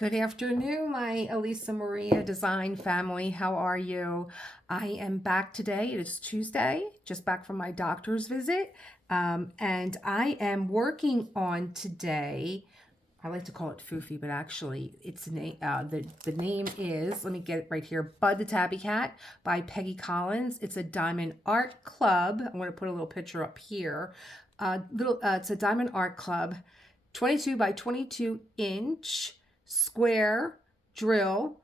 Good afternoon, my Elisa Maria Design family. How are you? I am back today. It is Tuesday, just back from my doctor's visit. And I am working on today. I like to call it Foofy, but actually it's the name is, let me get it right here, Bud the Tabby Cat by Peggy Collins. It's a Diamond Art Club. I'm going to put a little picture up here. It's a Diamond Art Club, 22 by 22 inch square drill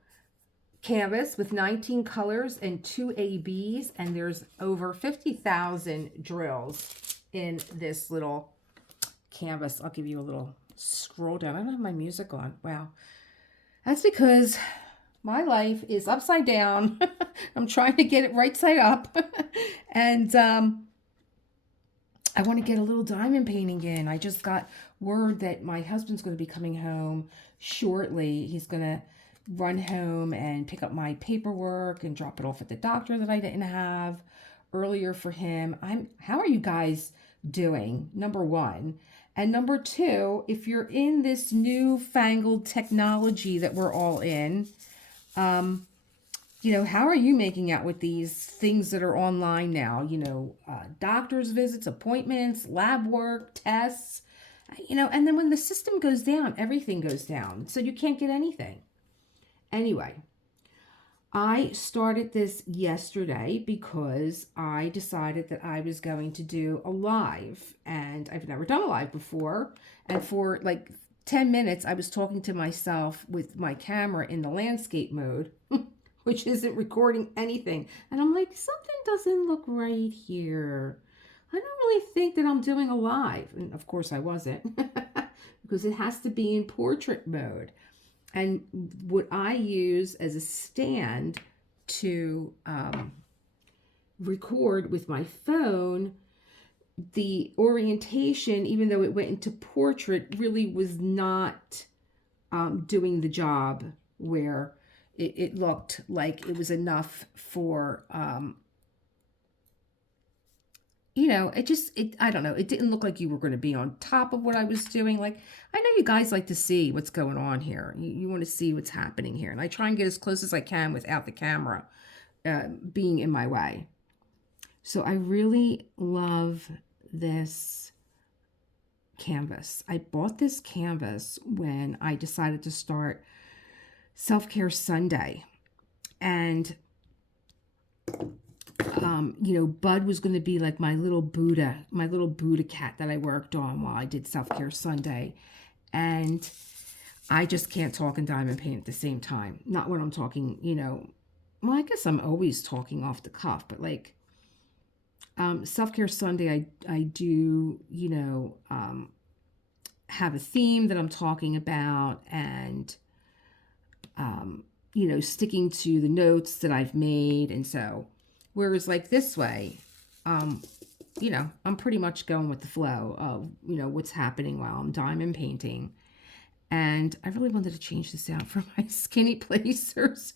canvas with 19 colors and 2 ABs, and there's over 50,000 drills in this little canvas. I'll give you a little scroll down. I don't have my music on. Wow. That's because my life is upside down. I'm trying to get it right side up. And I want to get a little diamond painting in. I just got word that my husband's going to be coming home shortly. He's going to run home and pick up my paperwork and drop it off at the doctor that I didn't have earlier for him. How are you guys doing? Number one. And number two, if you're in this newfangled technology that we're all in, how are you making out with these things that are online now? Doctor's visits, appointments, lab work, tests, and then when the system goes down, everything goes down. So you can't get anything. Anyway, I started this yesterday because I decided that I was going to do a live, and I've never done a live before. And for like 10 minutes, I was talking to myself with my camera in the landscape mode, which isn't recording anything. And I'm like, something doesn't look right here. I don't really think that I'm doing a live. And of course I wasn't, because it has to be in portrait mode. And what I use as a stand to record with my phone, the orientation, even though it went into portrait, really was not doing the job where it looked like it was enough for, I don't know. It didn't look like you were going to be on top of what I was doing. Like, I know you guys like to see what's going on here. You want to see what's happening here. And I try and get as close as I can without the camera being in my way. So I really love this canvas. I bought this canvas when I decided to start Self-Care Sunday. And Bud was going to be like my little Buddha cat that I worked on while I did Self-Care Sunday. And I just can't talk and diamond paint at the same time. Not when I'm talking, well, I guess I'm always talking off the cuff, but like Self-Care Sunday, I do, have a theme that I'm talking about, and, sticking to the notes that I've made. And so, whereas like this way, I'm pretty much going with the flow of, what's happening while I'm diamond painting. And I really wanted to change this out for my skinny placers.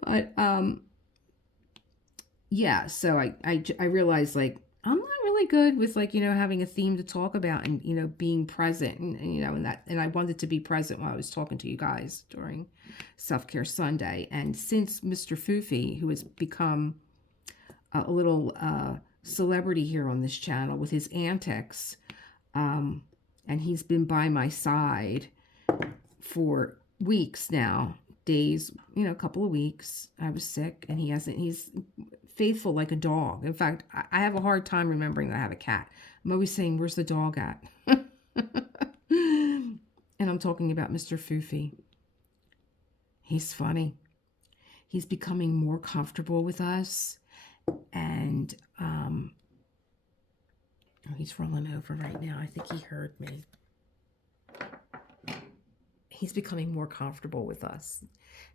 But, yeah, so I realized like, I'm not really good with like, having a theme to talk about and, being present and I wanted to be present while I was talking to you guys during Self-Care Sunday. And since Mr. Foofy, who has become a little celebrity here on this channel with his antics, and he's been by my side for weeks now, days, a couple of weeks. I was sick, and he's faithful like a dog. In fact, I have a hard time remembering that I have a cat. I'm always saying, where's the dog at? And I'm talking about Mr. Foofy. He's funny. He's becoming more comfortable with us. And he's rolling over right now. I think he heard me. He's becoming more comfortable with us.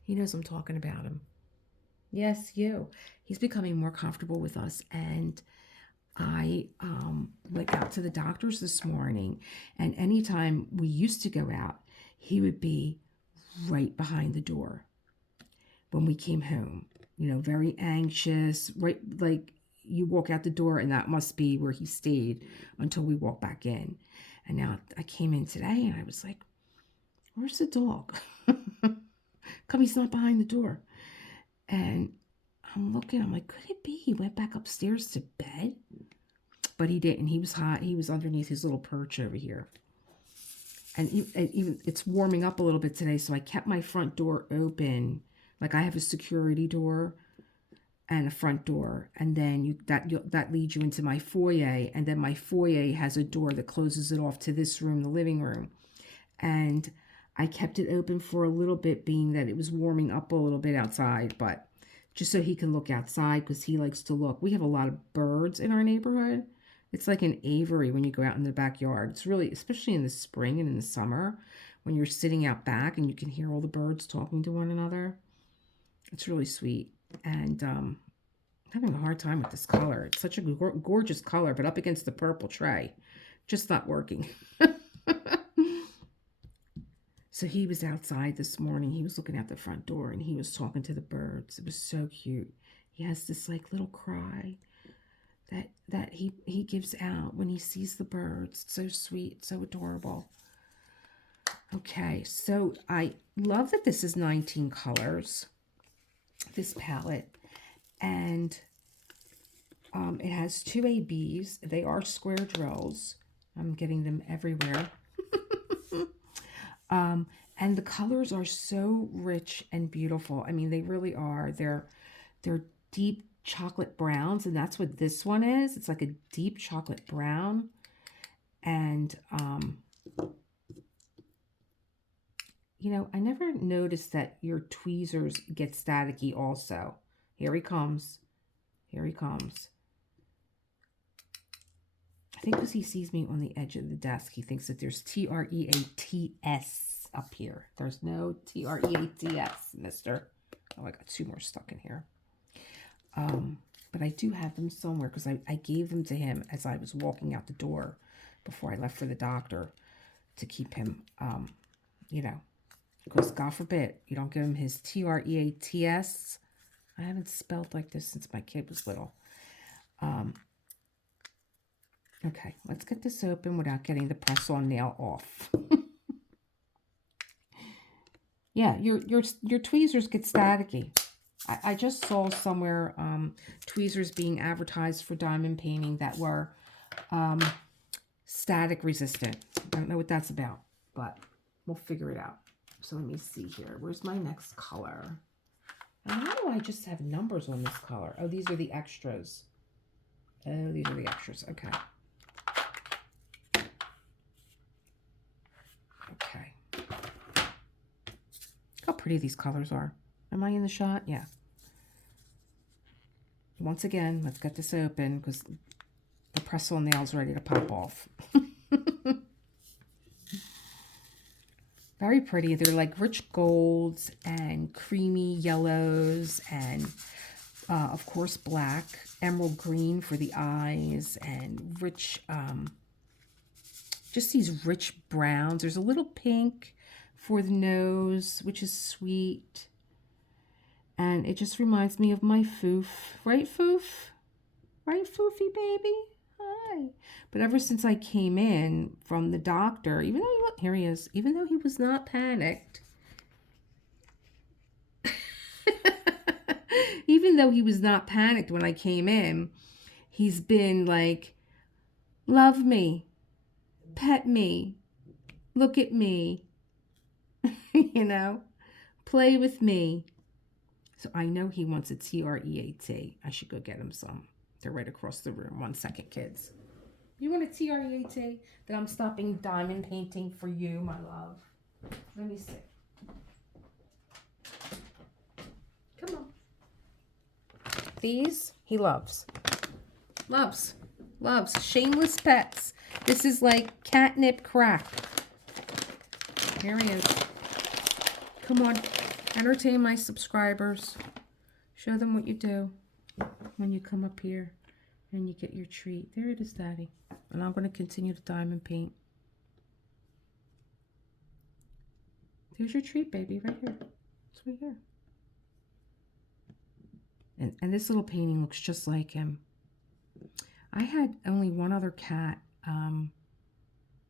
He knows I'm talking about him. Yes, you. He's becoming more comfortable with us. And I went out to the doctor's this morning, and anytime we used to go out, he would be right behind the door when we came home. Very anxious, right? Like you walk out the door and that must be where he stayed until we walk back in. And now I came in today and I was like, Where's the dog? Come, he's not behind the door. And I'm looking, I'm like, could it be he went back upstairs to bed? But he didn't. He was hot. He was underneath his little perch over here. And even it's warming up a little bit today, so I kept my front door open. Like I have a security door and a front door, and then that leads you into my foyer, and then my foyer has a door that closes it off to this room, the living room. And I kept it open for a little bit, being that it was warming up a little bit outside, but just so he can look outside, because he likes to look. We have a lot of birds in our neighborhood. It's like an aviary when you go out in the backyard. It's really, especially in the spring and in the summer, when you're sitting out back and you can hear all the birds talking to one another. It's really sweet. And I'm having a hard time with this color. It's such a gorgeous color, but up against the purple tray, just not working. So he was outside this morning. He was looking out the front door and he was talking to the birds. It was so cute. He has this like little cry that he gives out when he sees the birds. It's so sweet, so adorable. Okay, so I love that this is 19 colors, this palette, and it has 2 ABs. They are square drills. I'm getting them everywhere. And the colors are so rich and beautiful. I mean, they really are. They're deep chocolate browns, and that's what this one is. It's like a deep chocolate brown. And, you know, I never noticed that your tweezers get staticky also. Here he comes. Here he comes. I think because he sees me on the edge of the desk, he thinks that there's TREATS up here. There's no TREATS, mister. Oh, I got 2 more stuck in here. But I do have them somewhere because I gave them to him as I was walking out the door before I left for the doctor to keep him, you know, because God forbid you don't give him his TREATS. I haven't spelled like this since my kid was little. Okay, let's get this open without getting the press-on nail off. Yeah, your tweezers get staticky. I just saw somewhere tweezers being advertised for diamond painting that were static resistant. I don't know what that's about, but we'll figure it out. So let me see here. Where's my next color? And why do I just have numbers on this color? Oh, these are the extras. Oh, these are the extras. Okay. Okay. How pretty these colors are. Am I in the shot? Yeah. Once again, let's get this open because the press-on nail's ready to pop off. Very pretty. They're like rich golds and creamy yellows and, of course, black, emerald green for the eyes, and rich, just these rich browns. There's a little pink for the nose, which is sweet. And it just reminds me of my Foof. Right, Foof? Right, Foofy baby? Hi. But ever since I came in from the doctor, even though here he is, even though he was not panicked, even though he was not panicked when I came in, he's been like, love me, pet me, look at me, you know, play with me. So I know he wants a TREAT. I should go get him some. They're right across the room. 1 second, kids. You want a TREAT? That I'm stopping diamond painting for you, my love. Let me see. Come on. These, he loves. Loves. Loves. Shameless pets. This is like catnip crack. Here he is. Come on. Entertain my subscribers. Show them what you do when you come up here and you get your treat. There it is, Daddy. And I'm going to continue to diamond paint. There's your treat, baby, right here. It's right here. And this little painting looks just like him. I had only one other cat.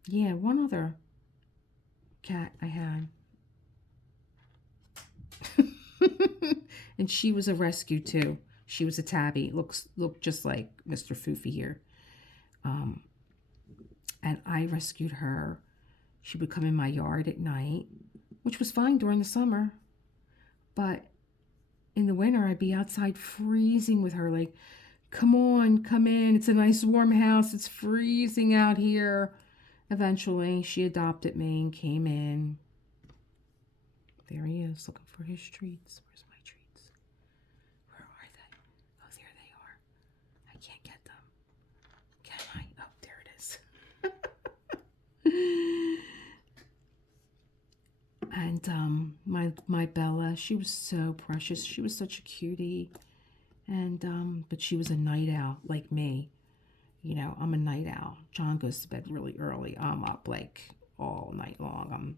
Yeah, one other cat I had. And she was a rescue too. She was a tabby. Looked just like Mr. Foofy here. Um, and I rescued her. She would come in my yard at night, which was fine during the summer. But in the winter, I'd be outside freezing with her, like, come on, come in. It's a nice warm house. It's freezing out here. Eventually, she adopted me and came in. There he is, looking for his treats. Where's my treats? Where are they? Oh, there they are. I can't get them. Can I? Oh, there it is. And my Bella, she was so precious. She was such a cutie. And but she was a night owl like me. You know, I'm a night owl. John goes to bed really early. I'm up like all night long. I'm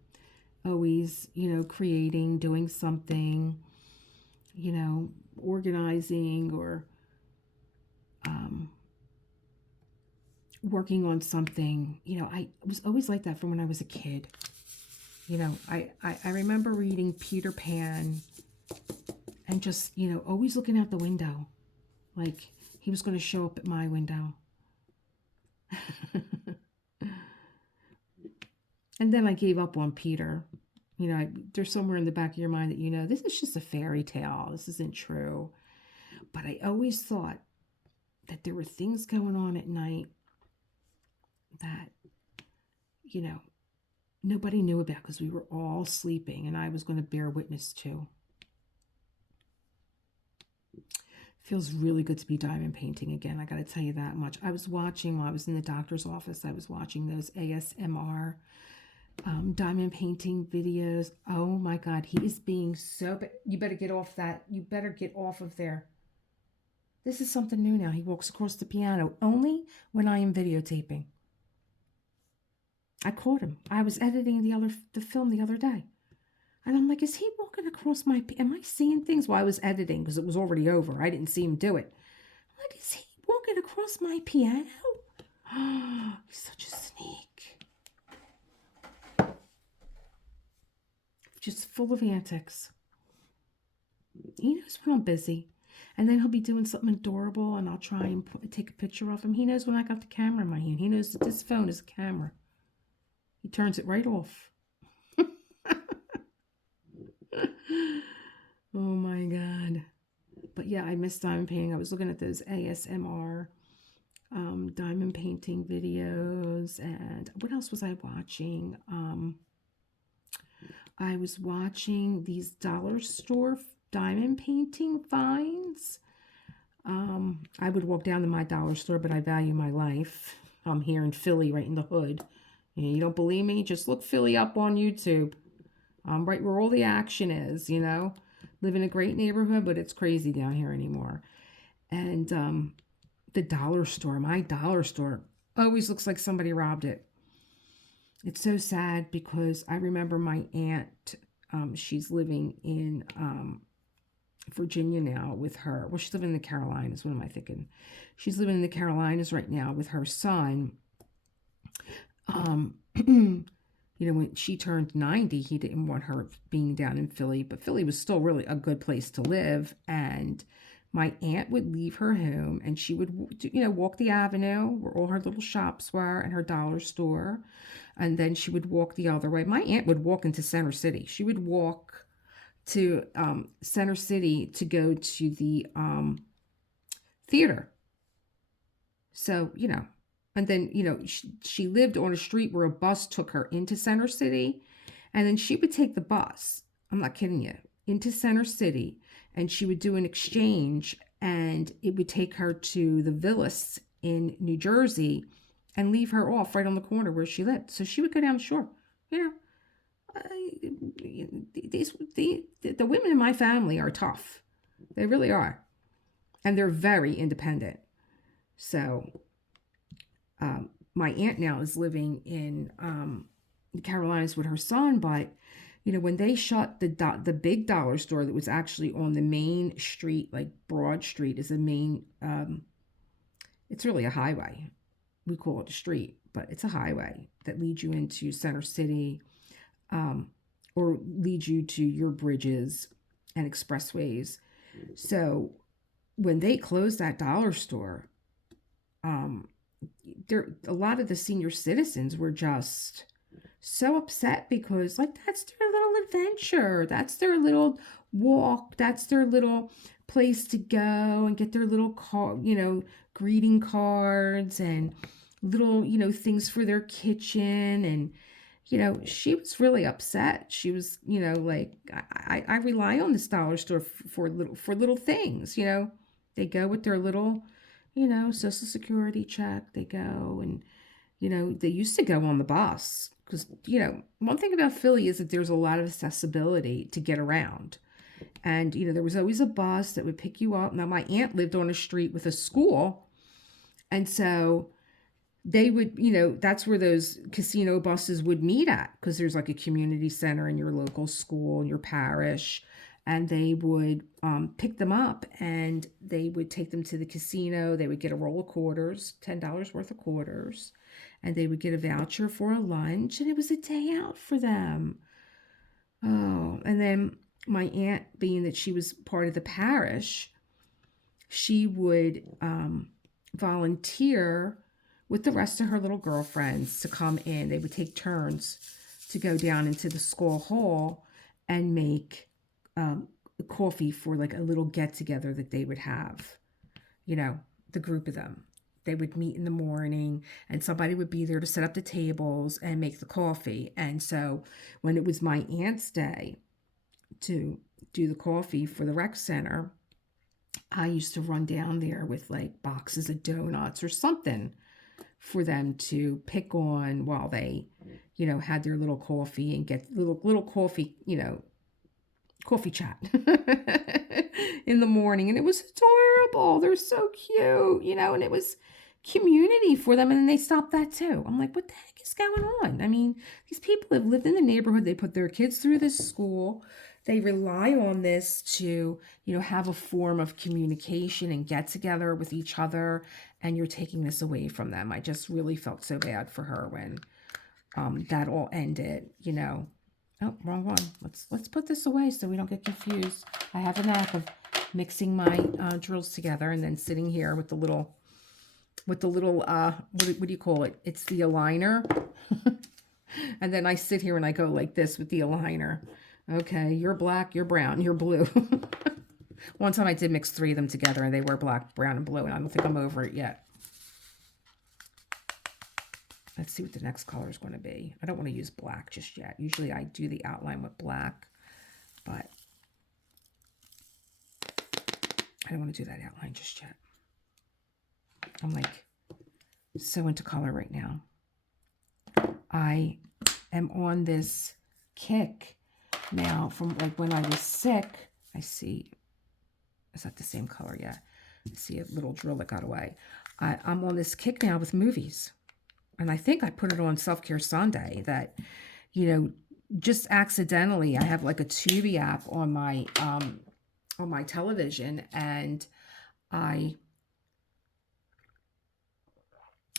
always, creating, doing something, organizing or working on something. I was always like that from when I was a kid. I remember reading Peter Pan and just, always looking out the window. Like he was going to show up at my window. And then I gave up on Peter. There's somewhere in the back of your mind that, this is just a fairy tale. This isn't true. But I always thought that there were things going on at night that, nobody knew about because we were all sleeping and I was going to bear witness to. Feels really good to be diamond painting again. I got to tell you that much. I was watching while I was in the doctor's office. I was watching those ASMR diamond painting videos. Oh my God, he is being so. You better get off that. You better get off of there. This is something new now. He walks across the piano only when I am videotaping. I caught him. I was editing the film the other day. And I'm like, is he walking across am I seeing things? Well, I was editing because it was already over. I didn't see him do it. I'm like, is he walking across my piano? Oh, he's such a sneak. Just full of antics. He knows when I'm busy. And then he'll be doing something adorable and I'll try and take a picture of him. He knows when I got the camera in my hand. He knows that this phone is a camera. He turns it right off. Oh my God. But yeah, I miss diamond painting. I was looking at those ASMR diamond painting videos. And what else was I watching? I was watching these dollar store diamond painting finds. I would walk down to my dollar store, but I value my life. I'm here in Philly, right in the hood. You don't believe me? Just look Philly up on YouTube. Right where all the action is, Live in a great neighborhood, but it's crazy down here anymore. And the dollar store, my dollar store, always looks like somebody robbed it. It's so sad because I remember my aunt, she's living in Virginia now with her. Well, she's living in the Carolinas. What am I thinking? She's living in the Carolinas right now with her son. When she turned 90, he didn't want her being down in Philly, but Philly was still really a good place to live. And my aunt would leave her home and she would, walk the avenue where all her little shops were and her dollar store. And then she would walk the other way. My aunt would walk into Center City. She would walk to Center City to go to the theater. So, and then, she lived on a street where a bus took her into Center City. And then she would take the bus, I'm not kidding you, into Center City. And she would do an exchange. And it would take her to the Villas in New Jersey and leave her off right on the corner where she lived. So she would go down the shore. The women in my family are tough. They really are. And they're very independent. So my aunt now is living in the Carolinas with her son, but when they shut the big dollar store that was actually on the main street, like Broad Street is the main, it's really a highway. We call it a street, but it's a highway that leads you into Center City or leads you to your bridges and expressways. So when they closed that dollar store, um, there a lot of the senior citizens were just so upset because like that's their little adventure, that's their little walk, that's their little place to go and get their little car, greeting cards and little, things for their kitchen. And she was really upset. She was, like, I rely on this dollar store for little things. They go with their little, social security check. They go and they used to go on the bus because one thing about Philly is that there's a lot of accessibility to get around. And there was always a bus that would pick you up. Now my aunt lived on a street with a school, and so they would, that's where those casino buses would meet at, because there's like a community center in your local school, in your parish, and they would pick them up and they would take them to the casino. They would get a roll of quarters, $10 worth of quarters, and they would get a voucher for a lunch, and it was a day out for them. Oh, and then my aunt, being that she was part of the parish, she would volunteer with the rest of her little girlfriends to come in. They would take turns to go down into the school hall and make coffee for like a little get together that they would have, the group of them. They would meet in the morning and somebody would be there to set up the tables and make the coffee. And so when it was my aunt's day to do the coffee for the rec center, I used to run down there with like boxes of donuts or something for them to pick on while they, had their little coffee and get little coffee, coffee chat in the morning. And it was adorable. They're so cute, and it was community for them. And then they stopped that too. I'm like, what the heck is going on? I mean, these people have lived in the neighborhood. They put their kids through this school. They rely on this to, have a form of communication and get together with each other. And you're taking this away from them. I just really felt so bad for her when that all ended, Oh, wrong one. Let's put this away so we don't get confused. I have a knack of mixing my drills together and then sitting here with the little, what do you call it? It's the aligner. And then I sit here and I go like this with the aligner. Okay, you're black, you're brown, you're blue. One time I did mix 3 of them together and they were black, brown, and blue, and I don't think I'm over it yet. Let's see what the next color is going to be. I don't want to use black just yet. Usually I do the outline with black, but I don't want to do that outline just yet. I'm like so into color right now. I am on this kick now from like when I was sick. I see, is that the same color? Yeah. I see a little drill that got away. I'm on this kick now with movies. And I think I put it on Self-Care Sunday that, just accidentally, I have like a TABBY app on my television, and I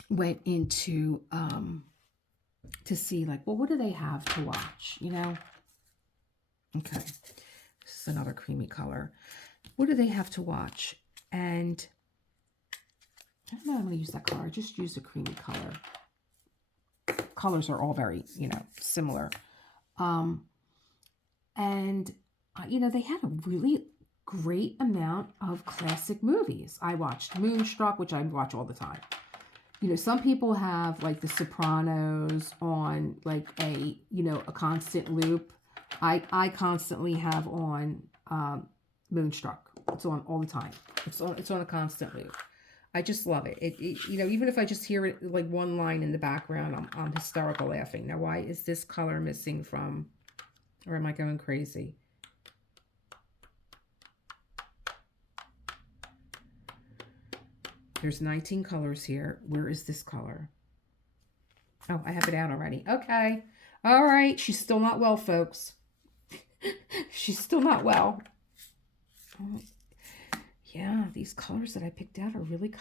went into to see like, well, what do they have to watch? Okay, this is another creamy color. What do they have to watch? And I don't know, I'm going to use that color. I just used a creamy color. Colors are all very, similar. And, they had a really great amount of classic movies. I watched Moonstruck, which I watch all the time. Some people have like The Sopranos on like a constant loop. I constantly have on Moonstruck. It's on all the time. It's on a constant loop. I just love it. Even if I just hear it like one line in the background, I'm hysterical laughing. Now, why is this color missing from, or am I going crazy? There's 19 colors here. Where is this color? Oh, I have it out already. Okay. All right. She's still not well, folks. She's still not well. Yeah, these colors that I picked out are really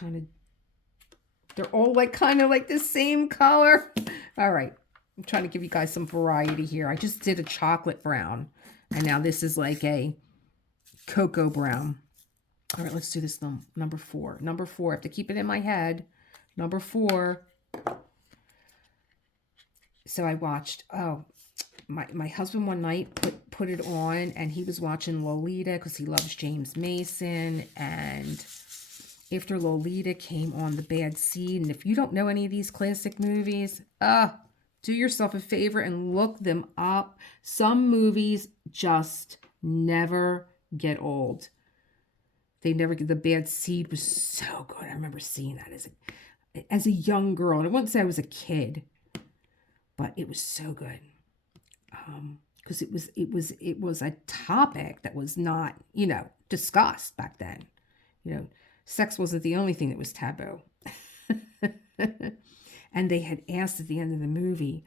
they're all like kind of like the same color. All right. I'm trying to give you guys some variety here. I just did a chocolate brown, and now this is like a Cocoa Brown. All right, let's do this number 4. Number 4, I have to keep it in my head. Number 4. So I watched, my husband one night put it on, and he was watching Lolita because he loves James Mason. And after Lolita came on The Bad Seed. And if you don't know any of these classic movies, do yourself a favor and look them up. Some movies just never get old. They never get. The Bad Seed was so good. I remember seeing that as a young girl. And I wouldn't say I was a kid, but it was so good. Because it was a topic that was not, discussed back then. Sex wasn't the only thing that was taboo. And they had asked at the end of the movie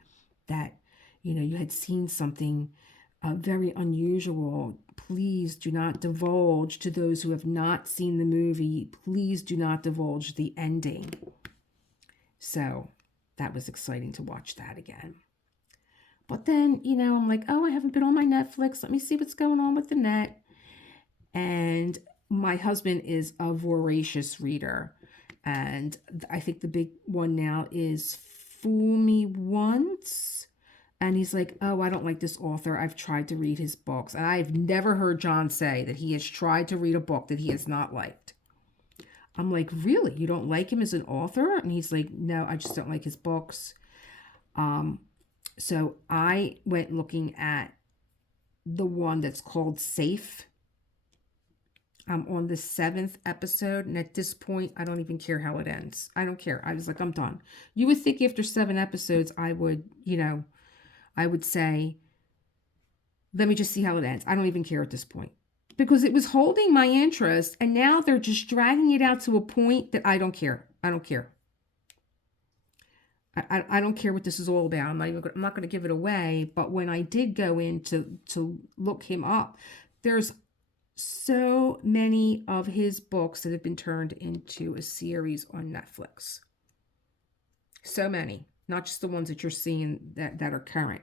that, you had seen something very unusual. Please do not divulge to those who have not seen the movie. Please do not divulge the ending. So that was exciting to watch that again. But then, I'm like, I haven't been on my Netflix. Let me see what's going on with the net. And my husband is a voracious reader. And I think the big one now is Fool Me Once. And he's like, I don't like this author. I've tried to read his books. And I've never heard John say that he has tried to read a book that he has not liked. I'm like, really? You don't like him as an author? And he's like, no, I just don't like his books. So I went looking at the one that's called Safe. I'm on the 7th episode, and at this point, I don't even care how it ends. I don't care. I was like, I'm done. You would think after 7 episodes, I would say, let me just see how it ends. I don't even care at this point. Because it was holding my interest, and now they're just dragging it out to a point that I don't care. I don't care. I don't care what this is all about. I'm not going to give it away. But when I did go in to look him up, there's so many of his books that have been turned into a series on Netflix. So many. Not just the ones that you're seeing that are current.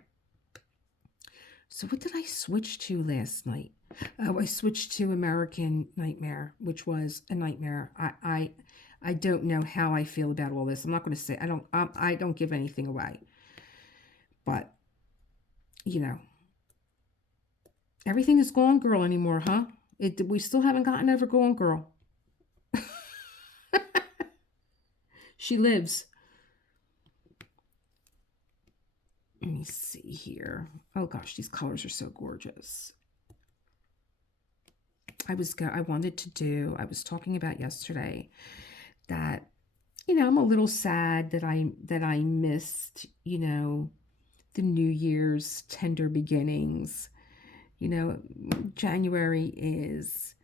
So what did I switch to last night? I switched to American Nightmare, which was a nightmare. I don't know how I feel about all this. I'm not going to say, I don't give anything away. But, everything is Gone Girl anymore, huh? We still haven't gotten over Gone Girl. She lives. Let me see here. Oh gosh, these colors are so gorgeous. I was talking about yesterday that, I'm a little sad that I missed, the New Year's tender beginnings. January is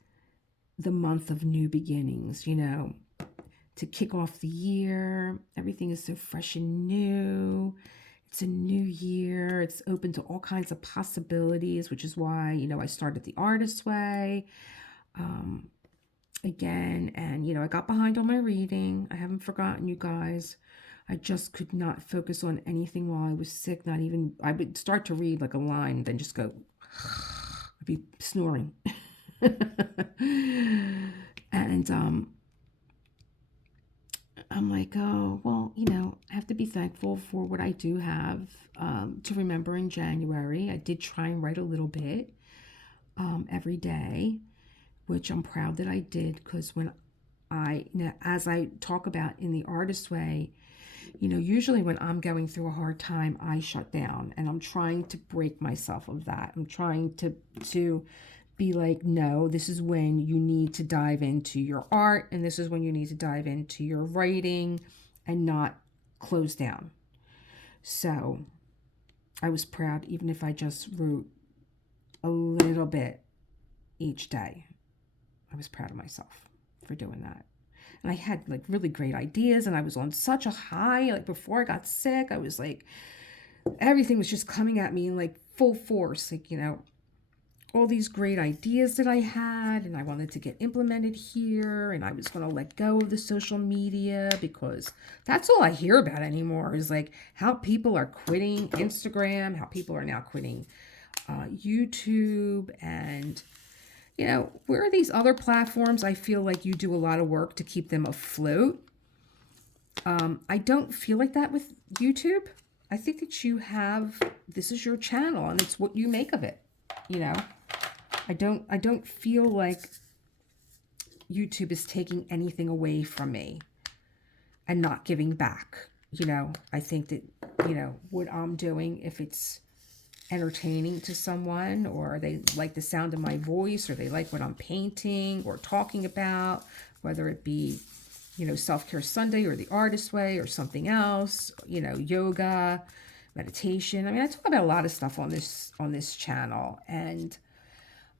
the month of new beginnings, to kick off the year. Everything is so fresh and new. It's a new year. It's open to all kinds of possibilities, which is why, I started The Artist's Way again. And, I got behind on my reading. I haven't forgotten, you guys. I just could not focus on anything while I was sick. I would start to read like a line, then just go, I'd be snoring. And I'm like, oh, well, I have to be thankful for what I do have to remember in January. I did try and write a little bit every day, which I'm proud that I did, because when as I talk about in The Artist's Way, usually when I'm going through a hard time, I shut down, and I'm trying to break myself of that. I'm trying to be like, no, this is when you need to dive into your art, and this is when you need to dive into your writing and not close down. So I was proud, even if I just wrote a little bit each day. I was proud of myself for doing that. And I had like really great ideas, and I was on such a high. Like before I got sick, I was like, everything was just coming at me in like full force. Like, all these great ideas that I had, and I wanted to get implemented here, and I was going to let go of the social media, because that's all I hear about anymore is like how people are quitting Instagram, how people are now quitting YouTube, and where are these other platforms? I feel like you do a lot of work to keep them afloat. I don't feel like that with YouTube. I think that this is your channel and it's what you make of it. I don't feel like YouTube is taking anything away from me and not giving back. I think that, what I'm doing, if it's entertaining to someone, or they like the sound of my voice, or they like what I'm painting or talking about, whether it be, Self-Care Sunday or the Artist Way or something else, yoga, meditation. I mean, I talk about a lot of stuff on this channel, and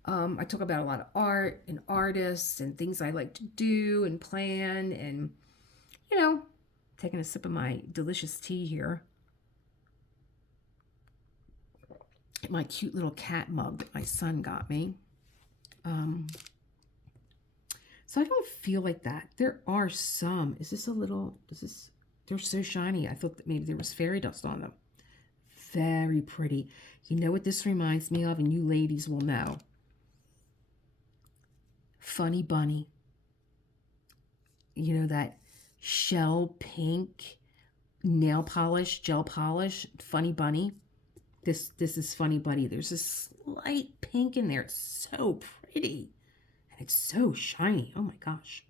I talk about a lot of art and artists and things I like to do and plan, and taking a sip of my delicious tea here. My cute little cat mug that my son got me. So I don't feel like that. There are some. They're so shiny. I thought that maybe there was fairy dust on them. Very pretty. You know what this reminds me of, and you ladies will know. Funny Bunny. That shell pink nail polish, gel polish, Funny Bunny. This is Funny Bunny. There's a slight pink in there. It's so pretty. And it's so shiny. Oh my gosh.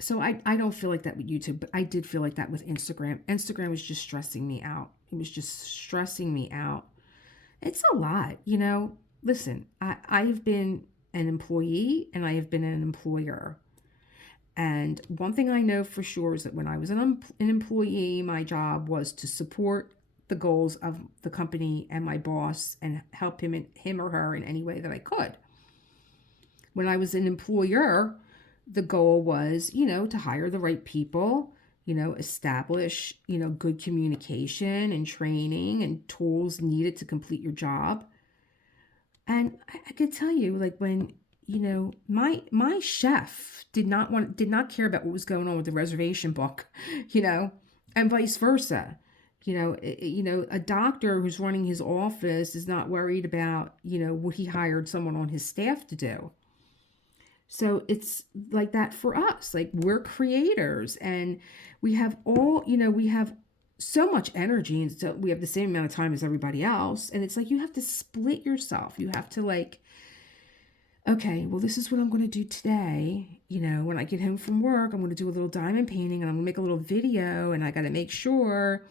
So I don't feel like that with YouTube, but I did feel like that with Instagram. Instagram was just stressing me out. It was just stressing me out. It's a lot, Listen, I've been an employee and I have been an employer. And one thing I know for sure is that when I was an employee, my job was to support the goals of the company and my boss and help him or her in any way that I could. When I was an employer, the goal was, to hire the right people, establish, good communication and training and tools needed to complete your job. And I could tell you, like, when, my chef did not care about what was going on with the reservation book, and vice versa. A doctor who's running his office is not worried about, what he hired someone on his staff to do. So it's like that for us. Like, we're creators and we have we have so much energy, and so we have the same amount of time as everybody else. And it's like, you have to split yourself. You have to, like, okay, well, this is what I'm going to do today. When I get home from work, I'm going to do a little diamond painting and I'm going to make a little video, and I got to make sure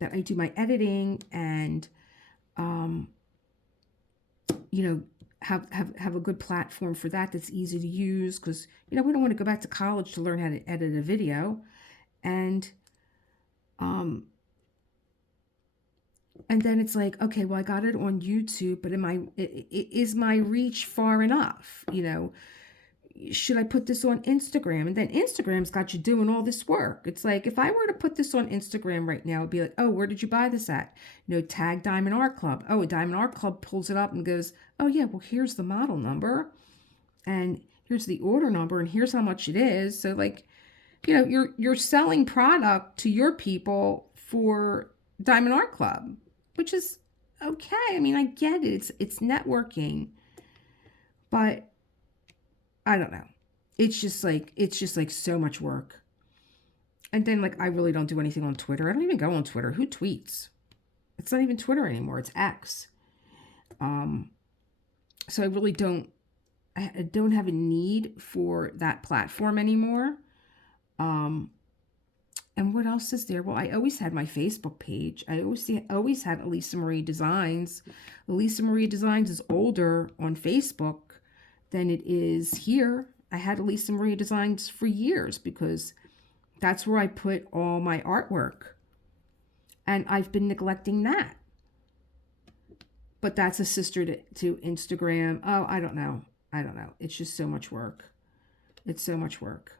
that I do my editing and, have a good platform for that's easy to use, because, we don't want to go back to college to learn how to edit a video. And then it's like, okay, well, I got it on YouTube, but is my reach far enough? Should I put this on Instagram? And then Instagram's got you doing all this work. It's like, if I were to put this on Instagram right now, it'd be like, oh, where did you buy this at? Tag Diamond Art Club. Oh, a Diamond Art Club pulls it up and goes, oh yeah, well, here's the model number and here's the order number and here's how much it is. So, like, you're selling product to your people for Diamond Art Club, which is okay. I mean, I get it. It's networking, but I don't know. It's just like so much work. And then, like, I really don't do anything on Twitter. I don't even go on Twitter. Who tweets? It's not even Twitter anymore. It's X. So I really don't have a need for that platform anymore. And what else is there? Well, I always had my Facebook page. I always had Elisa Marie Designs. Elisa Marie Designs is older on Facebook than it is here. I had Elisa Marie Designs for years because that's where I put all my artwork. And I've been neglecting that. But that's a sister to Instagram. Oh, I don't know. It's just so much work. It's so much work.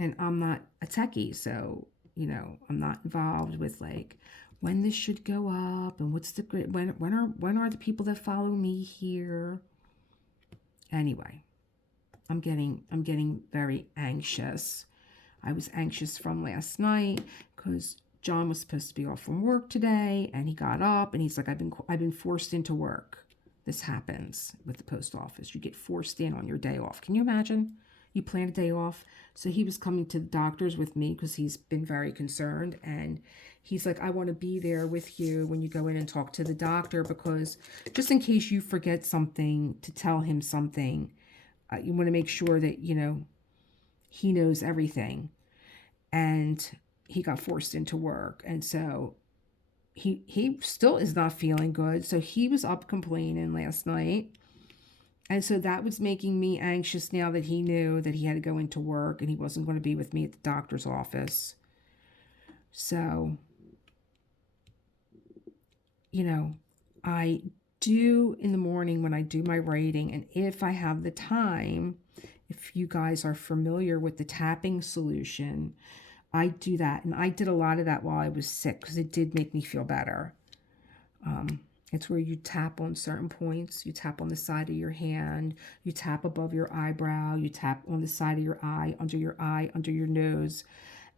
And I'm not a techie, so, I'm not involved with, like, when this should go up and what's the great, when are the people that follow me here? Anyway, I'm getting very anxious. I was anxious from last night because John was supposed to be off from work today, and he got up and he's like, I've been forced into work. This happens with the post office. You get forced in on your day off. Can you imagine? You plan a day off. So he was coming to the doctors with me because he's been very concerned, and he's like, I want to be there with you when you go in and talk to the doctor, because just in case you forget something, to tell him something, you want to make sure that, he knows everything. And he got forced into work, and so he still is not feeling good. So he was up complaining last night, and so that was making me anxious now that he knew that he had to go into work and he wasn't going to be with me at the doctor's office. So, I do in the morning when I do my writing, and if I have the time, if you guys are familiar with the tapping solution, I do that. And I did a lot of that while I was sick because it did make me feel better. It's where you tap on certain points. You tap on the side of your hand. You tap above your eyebrow. You tap on the side of your eye, under your nose,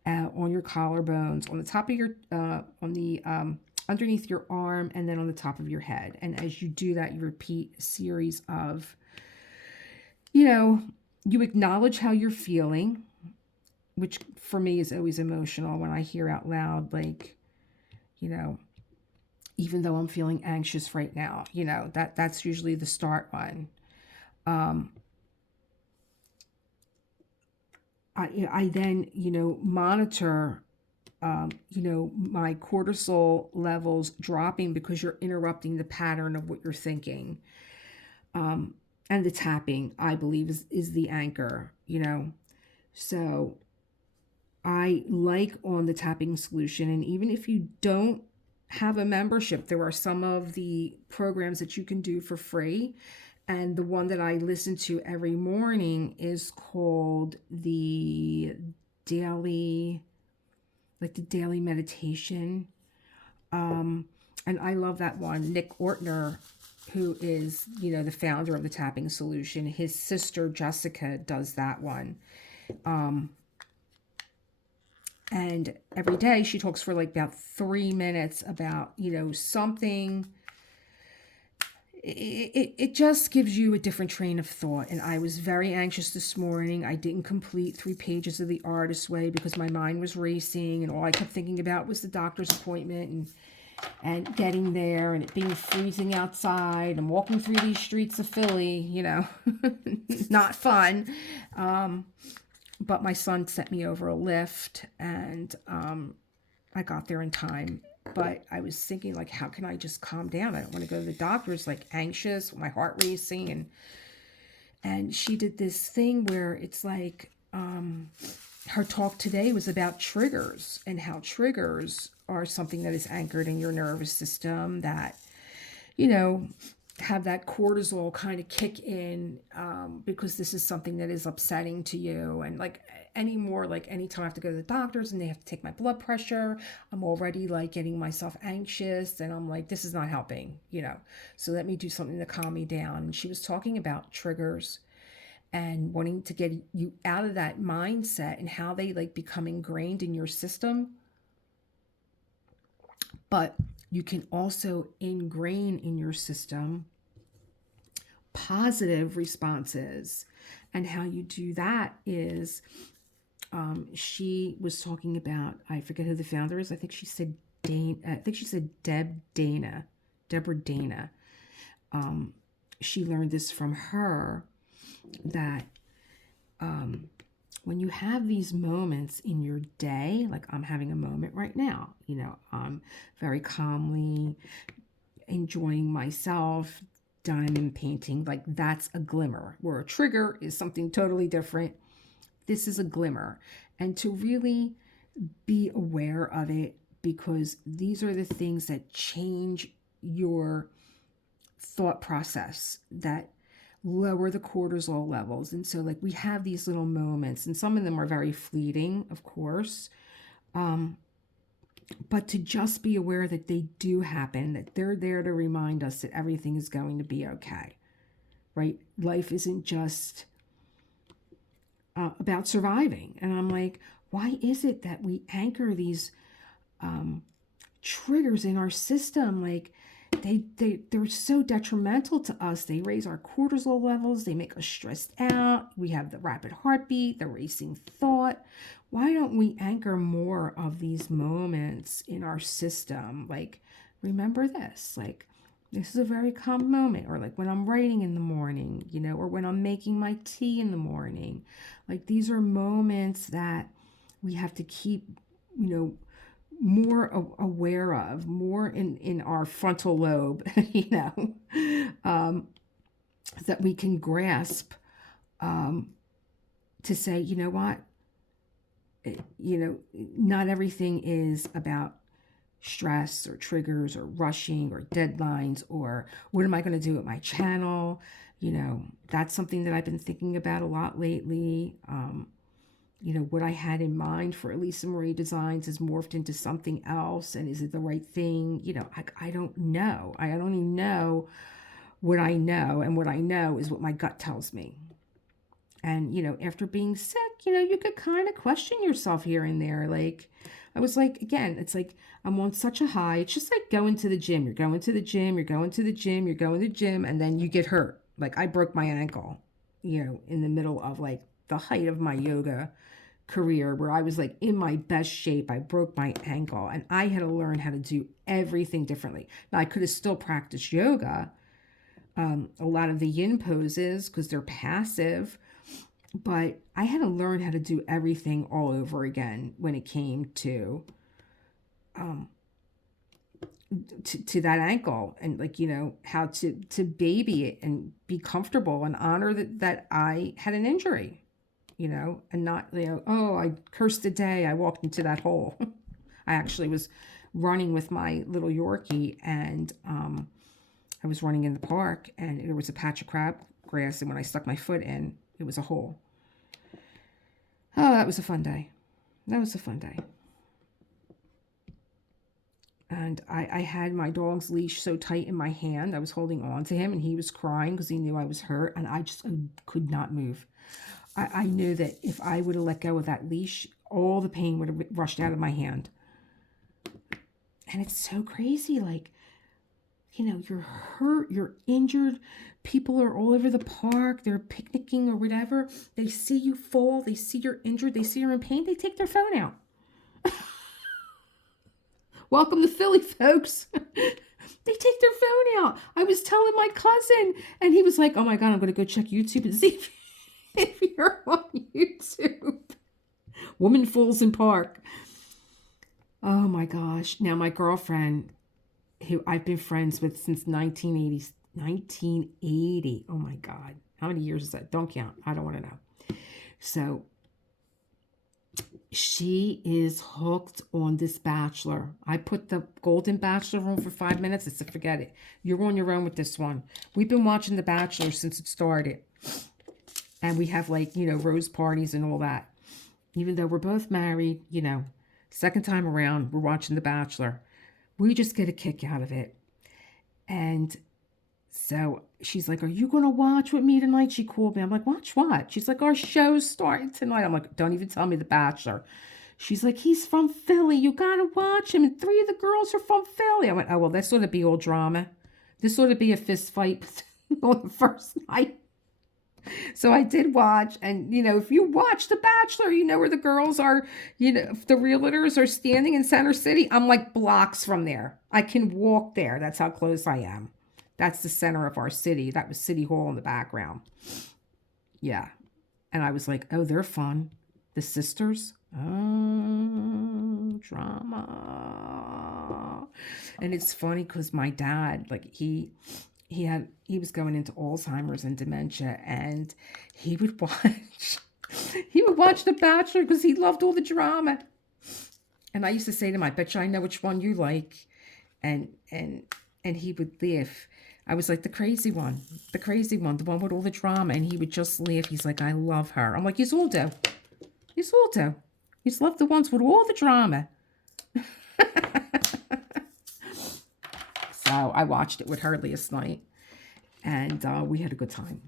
on your collarbones, on the top of your, underneath your arm, and then on the top of your head. And as you do that, you repeat a series of, you acknowledge how you're feeling, which for me is always emotional when I hear out loud, like, even though I'm feeling anxious right now, that's usually the start one. I then, monitor, my cortisol levels dropping because you're interrupting the pattern of what you're thinking. And the tapping, I believe, is the anchor, So I like on the tapping solution. And even if you don't have a membership, there are some of the programs that you can do for free. And the one that I listen to every morning is called the daily meditation. And I love that one. Nick Ortner, who is, the founder of the tapping solution, his sister Jessica does that one. And every day she talks for like about 3 minutes about, something. It just gives you a different train of thought. And I was very anxious this morning. I didn't complete 3 pages of The Artist's Way because my mind was racing, and all I kept thinking about was the doctor's appointment and getting there, and it being freezing outside and walking through these streets of Philly, not fun. But my son sent me over a lift, and I got there in time. But I was thinking, like, how can I just calm down? I don't want to go to the doctor's, like, anxious, my heart racing. And she did this thing where it's like, her talk today was about triggers, and how triggers are something that is anchored in your nervous system that, have that cortisol kind of kick in, because this is something that is upsetting to you. And like anytime I have to go to the doctors and they have to take my blood pressure, I'm already like getting myself anxious, and I'm like, this is not helping, so let me do something to calm me down. And she was talking about triggers and wanting to get you out of that mindset and how they like become ingrained in your system. But you can also ingrain in your system positive responses. And how you do that is, she was talking about, I forget who the founder is. I think she said Deborah Dana. She learned this from her, that when you have these moments in your day, like I'm having a moment right now, I'm very calmly enjoying myself, diamond painting, like that's a glimmer, where a trigger is something totally different. This is a glimmer. And to really be aware of it, because these are the things that change your thought process, that lower the cortisol levels. And so like we have these little moments, and some of them are very fleeting, of course, but to just be aware that they do happen, that they're there to remind us that everything is going to be okay, right? Life isn't just about surviving. And I'm like, why is it that we anchor these triggers in our system. Like they're so detrimental to us. They raise our cortisol levels. They make us stressed out. We have the rapid heartbeat, the racing thought. Why don't we anchor more of these moments in our system? Like, remember this. Like, this is a very calm moment. Or like when I'm writing in the morning, you know, or when I'm making my tea in the morning. Like, these are moments that we have to keep, you know, more aware of, more in our frontal lobe, you know, that we can grasp, to say, you know what, you know, not everything is about stress or triggers or rushing or deadlines or what am I going to do with my channel. You know, that's something that I've been thinking about a lot lately. You know, what I had in mind for Elisa Marie Designs has morphed into something else. And is it the right thing? You know, I don't know. I don't even know what I know. And what I know is what my gut tells me. And, you know, after being sick, you know, you could kind of question yourself here and there. Like, I was like, again, it's like I'm on such a high. It's just like going to the gym. You're going to the gym, you're going to the gym, you're going to the gym, and then you get hurt. Like, I broke my ankle, you know, in the middle of like the height of my yoga career where I was like in my best shape. I broke my ankle and I had to learn how to do everything differently. Now, I could have still practiced yoga, a lot of the yin poses because they're passive, but I had to learn how to do everything all over again when it came to that ankle, and like, you know, how to baby it and be comfortable and honor that I had an injury, you know, and not, you know, oh, I cursed the day I walked into that hole. I actually was running with my little Yorkie, and I was running in the park, and there was a patch of crabgrass, and when I stuck my foot in, it was a hole. Oh, that was a fun day. That was a fun day. And I had my dog's leash so tight in my hand. I was holding on to him, and he was crying because he knew I was hurt, and I just could not move. I knew that if I would have let go of that leash, all the pain would have rushed out of my hand. And it's so crazy. Like, you know, you're hurt, you're injured. People are all over the park. They're picnicking or whatever. They see you fall. They see you're injured. They see you're in pain. They take their phone out. Welcome to Philly, folks. They take their phone out. I was telling my cousin, and he was like, oh my God, I'm going to go check YouTube and see if you're on YouTube. Woman falls in park. Oh my gosh. Now, my girlfriend, who I've been friends with since 1980. Oh my God. How many years is that? Don't count. I don't want to know. So she is hooked on this Bachelor. I put the Golden Bachelor on for 5 minutes. I said, forget it. You're on your own with this one. We've been watching The Bachelor since it started. And we have, like, you know, rose parties and all that. Even though we're both married, you know, second time around, we're watching The Bachelor. We just get a kick out of it. And so she's like, are you going to watch with me tonight? She called me. I'm like, watch what? She's like, our show's starting tonight. I'm like, don't even tell me The Bachelor. She's like, he's from Philly. You got to watch him. And 3 of the girls are from Philly. I went, oh, well, this ought to be all drama. This ought to be a fist fight on the first night. So I did watch. And, you know, if you watch The Bachelor, you know where the girls are, you know, if the realtors are standing in Center City, I'm like blocks from there. I can walk there. That's how close I am. That's the center of our city. That was City Hall in the background. Yeah. And I was like, oh, they're fun. The sisters. Oh, drama. And it's funny because my dad, like, he was going into Alzheimer's and dementia, and he would watch The Bachelor because he loved all the drama. And I used to say to him, I bet you I know which one you like. And he would laugh. I was like, the crazy one, the one with all the drama. And he would just laugh. He's like, I love her. I'm like, you all do. You all do. You love the ones with all the drama. So I watched it with her last night. And we had a good time.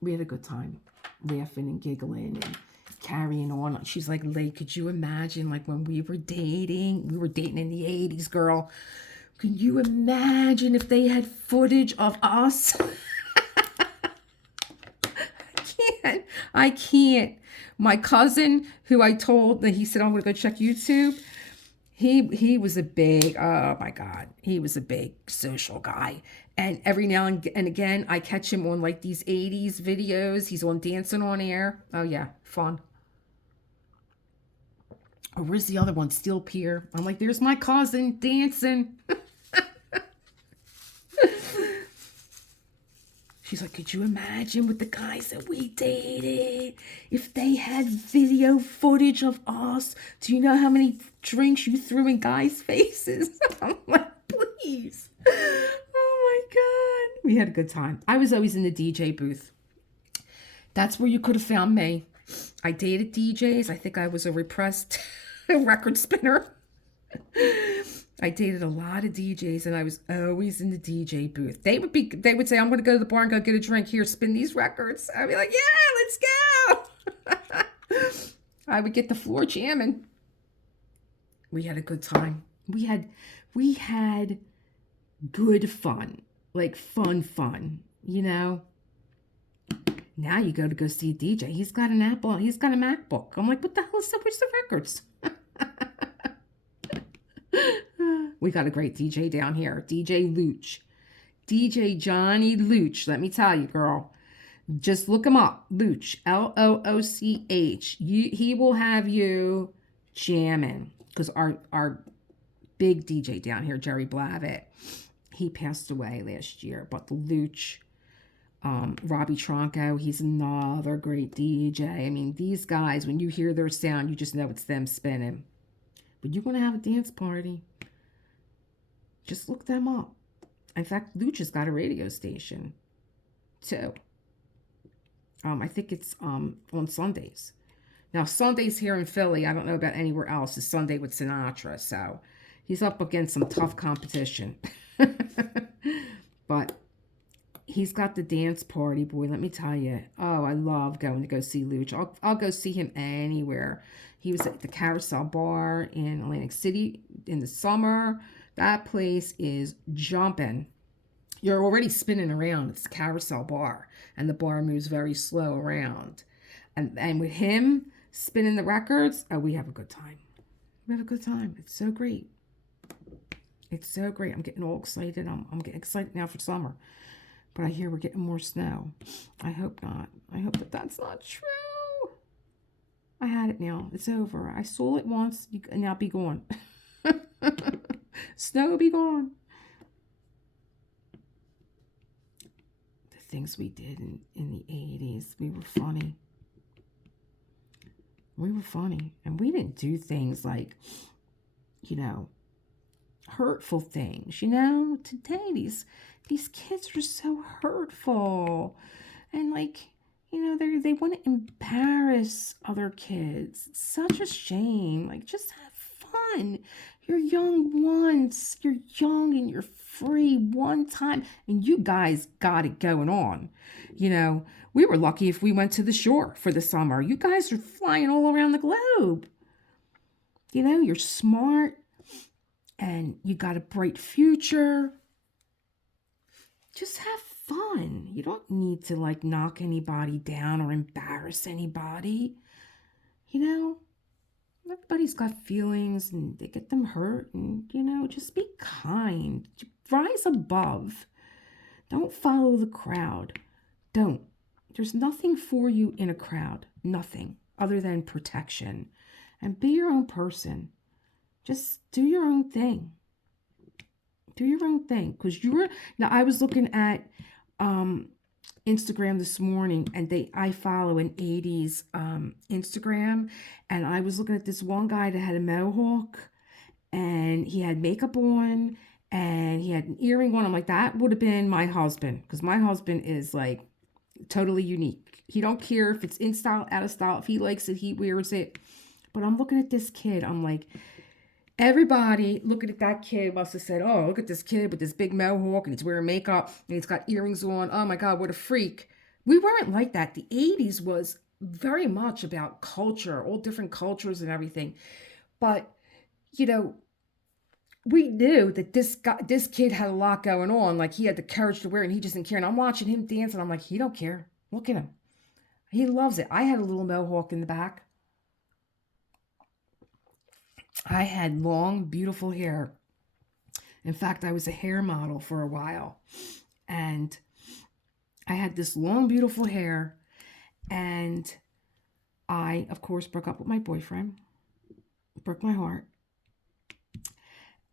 We had a good time laughing and giggling and carrying on. She's like, could you imagine like when we were dating? We were dating in the 80s, girl. Can you imagine if they had footage of us? I can't. My cousin, who I told that he said, I'm going to go check YouTube. He was a big, oh my God, he was a big social guy. And every now and again, I catch him on like these 80s videos. He's on Dancing on Air. Oh yeah, fun. Oh, where's the other one? Steel Pier. I'm like, there's my cousin dancing. She's like, could you imagine with the guys that we dated? If they had video footage of us, do you know how many drinks you threw in guys' faces? I'm like, please. Oh my God. We had a good time. I was always in the DJ booth. That's where you could have found me. I dated DJs. I think I was a repressed record spinner. I dated a lot of DJs and I was always in the DJ booth. They would say, I'm going to go to the bar and go get a drink. Here, spin these records. I'd be like, yeah, let's go. I would get the floor jamming. We had a good time. We had good fun, like fun, you know? Now you go see a DJ. He's got an Apple. He's got a MacBook. I'm like, what the hell is up with the records? We got a great DJ down here. DJ Looch. DJ Johnny Looch. Let me tell you, girl. Just look him up. Looch. Looch. He will have you jamming. Because our big DJ down here, Jerry Blavitt, he passed away last year. But the Looch, Robbie Tronco, he's another great DJ. I mean, these guys, when you hear their sound, you just know it's them spinning. But you want to have a dance party, just look them up. In fact, Luch has got a radio station, too. I think it's on Sundays. Now, Sundays here in Philly, I don't know about anywhere else, is Sunday with Sinatra. So he's up against some tough competition. But he's got the dance party, boy, let me tell you. Oh, I love going to go see Luch. I'll go see him anywhere. He was at the Carousel Bar in Atlantic City in the summer. That place is jumping. You're already spinning around. It's the Carousel Bar, and the bar moves very slow around. And with him spinning the records, oh, we have a good time. We have a good time. It's so great. It's so great. I'm getting all excited. I'm getting excited now for summer. But I hear we're getting more snow. I hope not. I hope that that's not true. I had it now. It's over. I saw it once, and now be gone. Snow be gone. The things we did in the 80s, we were funny. We were funny. And we didn't do things like, you know, hurtful things. You know, today these kids are so hurtful. And like, you know, they want to embarrass other kids. It's such a shame. Like, just have fun. You're young once. You're young and you're free one time. And you guys got it going on. You know, we were lucky if we went to the shore for the summer. You guys are flying all around the globe. You know, you're smart and you got a bright future. Just have fun. You don't need to like knock anybody down or embarrass anybody. You know, everybody's got feelings and they get them hurt, and you know, just be kind. Rise above. Don't follow the crowd. Don't. There's nothing for you in a crowd. Nothing other than protection. And be your own person. Just do your own thing. Do your own thing. Because now I was looking at Instagram this morning, and I follow an 80s Instagram, and I was looking at this one guy that had a mohawk, and he had makeup on, and he had an earring on. I'm like, that would have been my husband, because my husband is like totally unique. He don't care if it's in style, out of style. If he likes it, he wears it. But I'm looking at this kid. I'm like, everybody looking at that kid must have said, oh, look at this kid with this big mohawk, and he's wearing makeup, and he's got earrings on. Oh my God, what a freak. We weren't like that. The 80s was very much about culture, all different cultures and everything. But, you know, we knew that this kid had a lot going on. Like he had the courage to wear it and he just didn't care. And I'm watching him dance and I'm like, he don't care. Look at him. He loves it. I had a little mohawk in the back. I had long, beautiful hair. In fact, I was a hair model for a while. And I had this long, beautiful hair. And I, of course, broke up with my boyfriend. Broke my heart.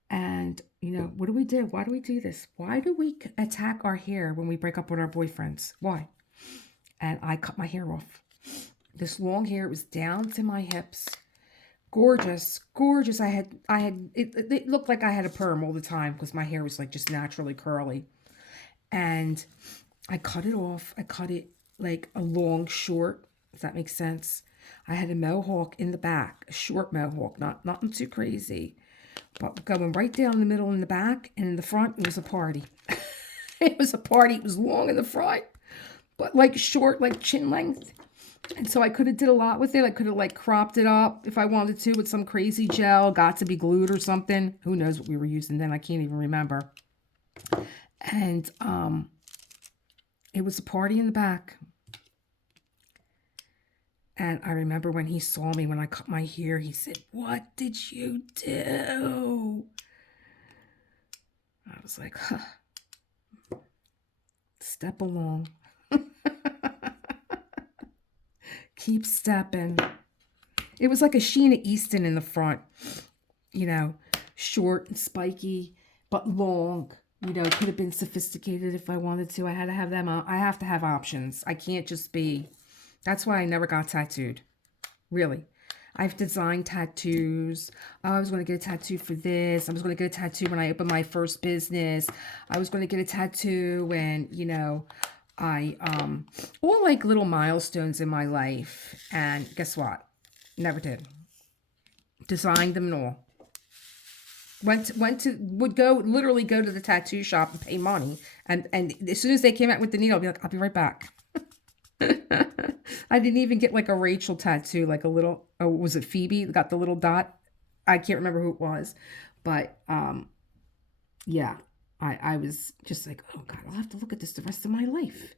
And, you know, what do we do? Why do we do this? Why do we attack our hair when we break up with our boyfriends? Why? And I cut my hair off. This long hair, it was down to my hips. Gorgeous, gorgeous. It looked like I had a perm all the time because my hair was like just naturally curly. And I cut it off. I cut it like a long short, if that makes sense. I had a mohawk in the back, a short mohawk, nothing too crazy. But going right down the middle in the back and in the front, it was a party. It was a party. It was long in the front, but like short, like chin length. And so I could have did a lot with it. I could have like cropped it up if I wanted to with some crazy gel, got to be glued or something. Who knows what we were using then? I can't even remember. And it was a party in the back. And I remember when he saw me when I cut my hair, he said, "What did you do?" I was like, huh. Step along. Keep stepping. It was like a Sheena Easton in the front, you know, short and spiky, but long. You know, could have been sophisticated if I wanted to. I had to have them. I have to have options. I can't just be. That's why I never got tattooed. Really. I've designed tattoos. Oh, I was going to get a tattoo for this. I was going to get a tattoo when I opened my first business. I was going to get a tattoo when, you know, all like little milestones in my life. And guess what? Never did. Designed them and all. Literally go to the tattoo shop and pay money. And as soon as they came out with the needle, I'll be like, I'll be right back. I didn't even get like a Rachel tattoo, like a little, oh, was it Phoebe? Got the little dot. I can't remember who it was. But yeah, I was just like, oh God, I'll have to look at this the rest of my life.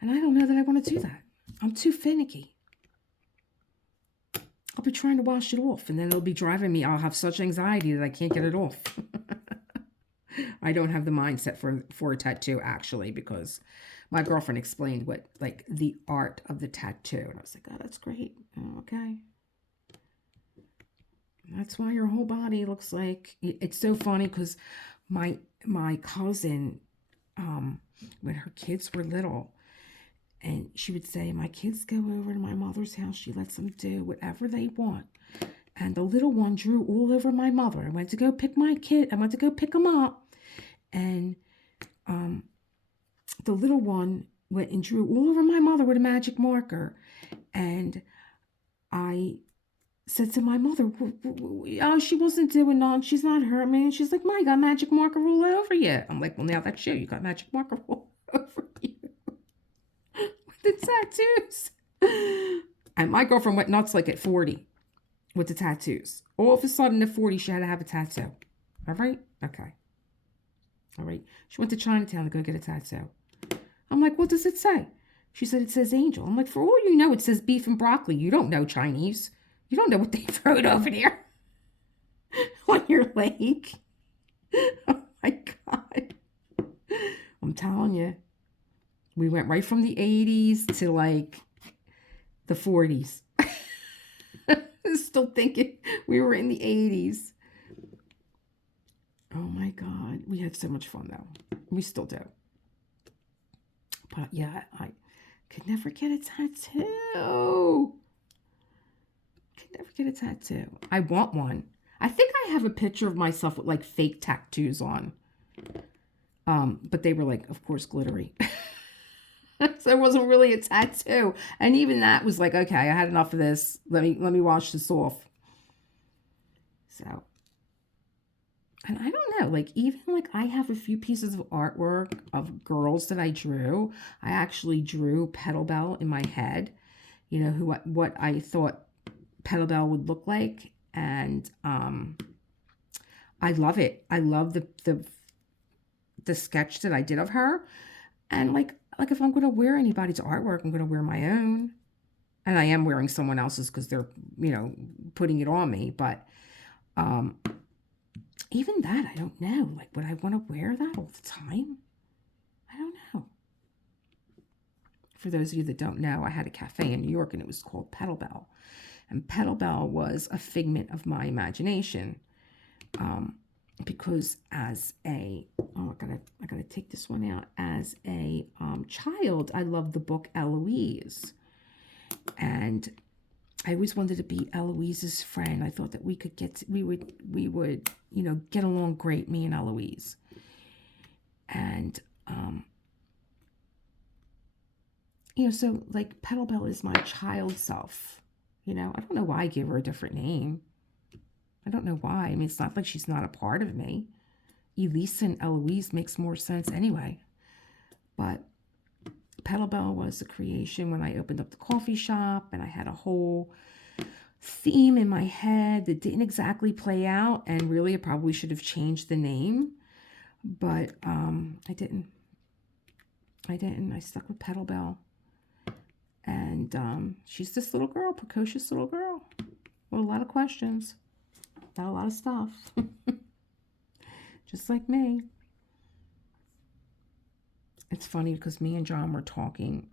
And I don't know that I want to do that. I'm too finicky. I'll be trying to wash it off and then it'll be driving me. I'll have such anxiety that I can't get it off. I don't have the mindset for a tattoo actually, because my girlfriend explained what, like, the art of the tattoo. And I was like, oh, that's great. Oh, okay. That's why your whole body looks like, it's so funny because my cousin, when her kids were little, and she would say, my kids go over to my mother's house. She lets them do whatever they want. And the little one drew all over my mother. I went to go pick my kid. I went to go pick them up. And the little one went and drew all over my mother with a magic marker. And I said to my mother, oh, she wasn't doing none. She's not hurt me. And she's like, Ma, you got magic marker all over you. I'm like, well, now that's you. You got magic marker all over you. With the tattoos. And my girlfriend went nuts like at 40 with the tattoos. All of a sudden at 40, she had to have a tattoo. All right? Okay. All right. She went to Chinatown to go get a tattoo. I'm like, what does it say? She said, it says angel. I'm like, for all you know, it says beef and broccoli. You don't know Chinese. You don't know what they wrote over there on your leg. Oh my God. I'm telling you. We went right from the 80s to like the 40s. Still thinking we were in the 80s. Oh my God. We had so much fun though. We still do. But yeah, I could never get a tattoo. Could never get a tattoo. I want one. I think I have a picture of myself with like fake tattoos on. But they were like, of course, glittery. So it wasn't really a tattoo. And even that was like, okay, I had enough of this. Let me wash this off. So, and I don't know, like even like I have a few pieces of artwork of girls that I drew. I actually drew Petal Bell in my head. you know, what I thought Petalbell would look like. And I love it. I love the sketch that I did of her. And like if I'm going to wear anybody's artwork, I'm going to wear my own. And I am wearing someone else's because they're, you know, putting it on me. But um, even that, I don't know. Like, would I want to wear that all the time? I don't know. For those of you that don't know, I had a cafe in New York and it was called Petalbell. And Petalbell was a figment of my imagination. Because as I gotta take this one out. As a child, I loved the book Eloise. And I always wanted to be Eloise's friend. I thought that we would, you know, get along great, me and Eloise. And, you know, so like Petalbell is my child self. You know, I don't know why I gave her a different name. I don't know why. I mean, it's not like she's not a part of me. Elisa and Eloise makes more sense anyway. But Petalbell was a creation when I opened up the coffee shop, and I had a whole theme in my head that didn't exactly play out, and really I probably should have changed the name, but I didn't. I stuck with Petalbell. And she's this little girl, precocious little girl with a lot of questions, got a lot of stuff. Just like me. It's funny because me and John were talking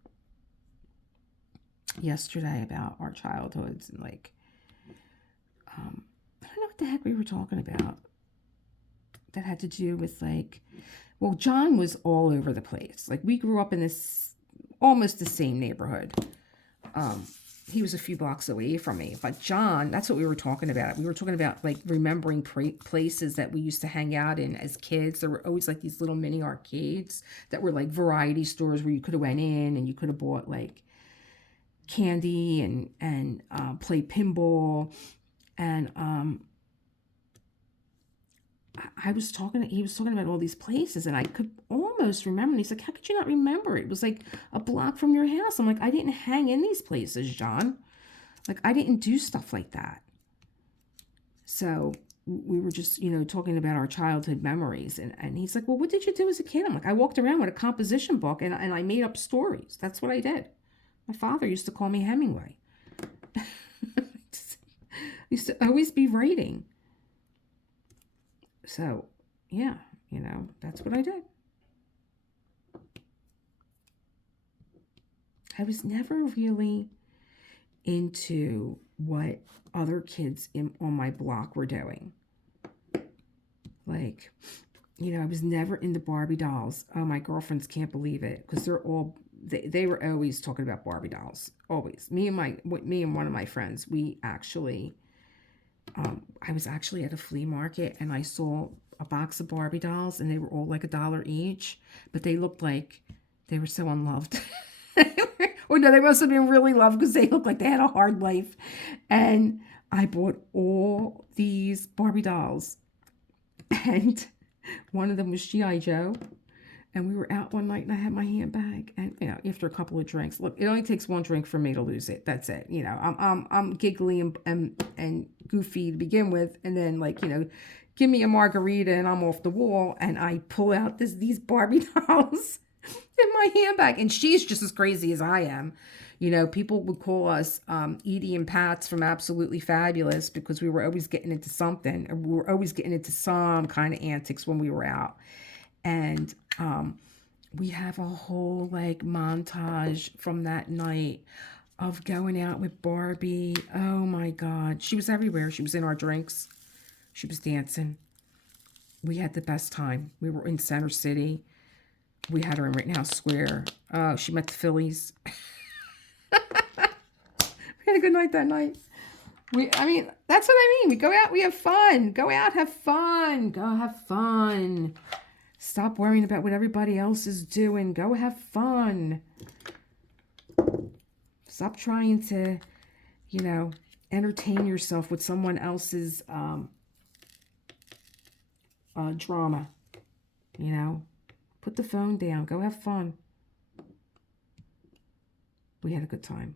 yesterday about our childhoods, and like, I don't know what the heck we were talking about that had to do with like, well, John was all over the place. Like, we grew up in this almost the same neighborhood. He was a few blocks away from me, but John, that's what we were talking about. We were talking about like remembering places that we used to hang out in as kids. There were always like these little mini arcades that were like variety stores where you could have went in and you could have bought like candy and play pinball. And he was talking about all these places, and I could almost remember. And he's like, how could you not remember it? It was like a block from your house. I'm like, I didn't hang in these places, John. Like, I didn't do stuff like that. So we were just, you know, talking about our childhood memories. And he's like, well, what did you do as a kid? I'm like, I walked around with a composition book and I made up stories. That's what I did. My father used to call me Hemingway. I used to always be writing. So, yeah, you know, that's what I did. I was never really into what other kids on my block were doing. Like, you know, I was never into Barbie dolls. Oh, my girlfriends can't believe it because they were always talking about Barbie dolls. Always. Me and one of my friends, we actually... I was actually at a flea market and I saw a box of Barbie dolls and they were all like $1 each, but they looked like they were so unloved. Or no, they must have been really loved because they looked like they had a hard life. And I bought all these Barbie dolls, and one of them was G.I. Joe. And we were out one night and I had my handbag, and you know, after a couple of drinks, look, it only takes one drink for me to lose it. That's it. You know, I'm giggly and goofy to begin with, and then like, you know, give me a margarita and I'm off the wall, and I pull out these Barbie dolls in my handbag, and she's just as crazy as I am. You know, people would call us Edie and Pats from Absolutely Fabulous because we were always getting into something, or we were always getting into some kind of antics when we were out. And we have a whole like montage from that night of going out with Barbie. Oh my God. She was everywhere. She was in our drinks. She was dancing. We had the best time. We were in Center City. We had her in Rittenhouse Square. Oh, she met the Phillies. We had a good night that night. I mean, that's what I mean. We go out, we have fun. Go out, have fun. Go have fun. Stop worrying about what everybody else is doing. Go have fun. Stop trying to, you know, entertain yourself with someone else's drama. You know, put the phone down. Go have fun. We had a good time.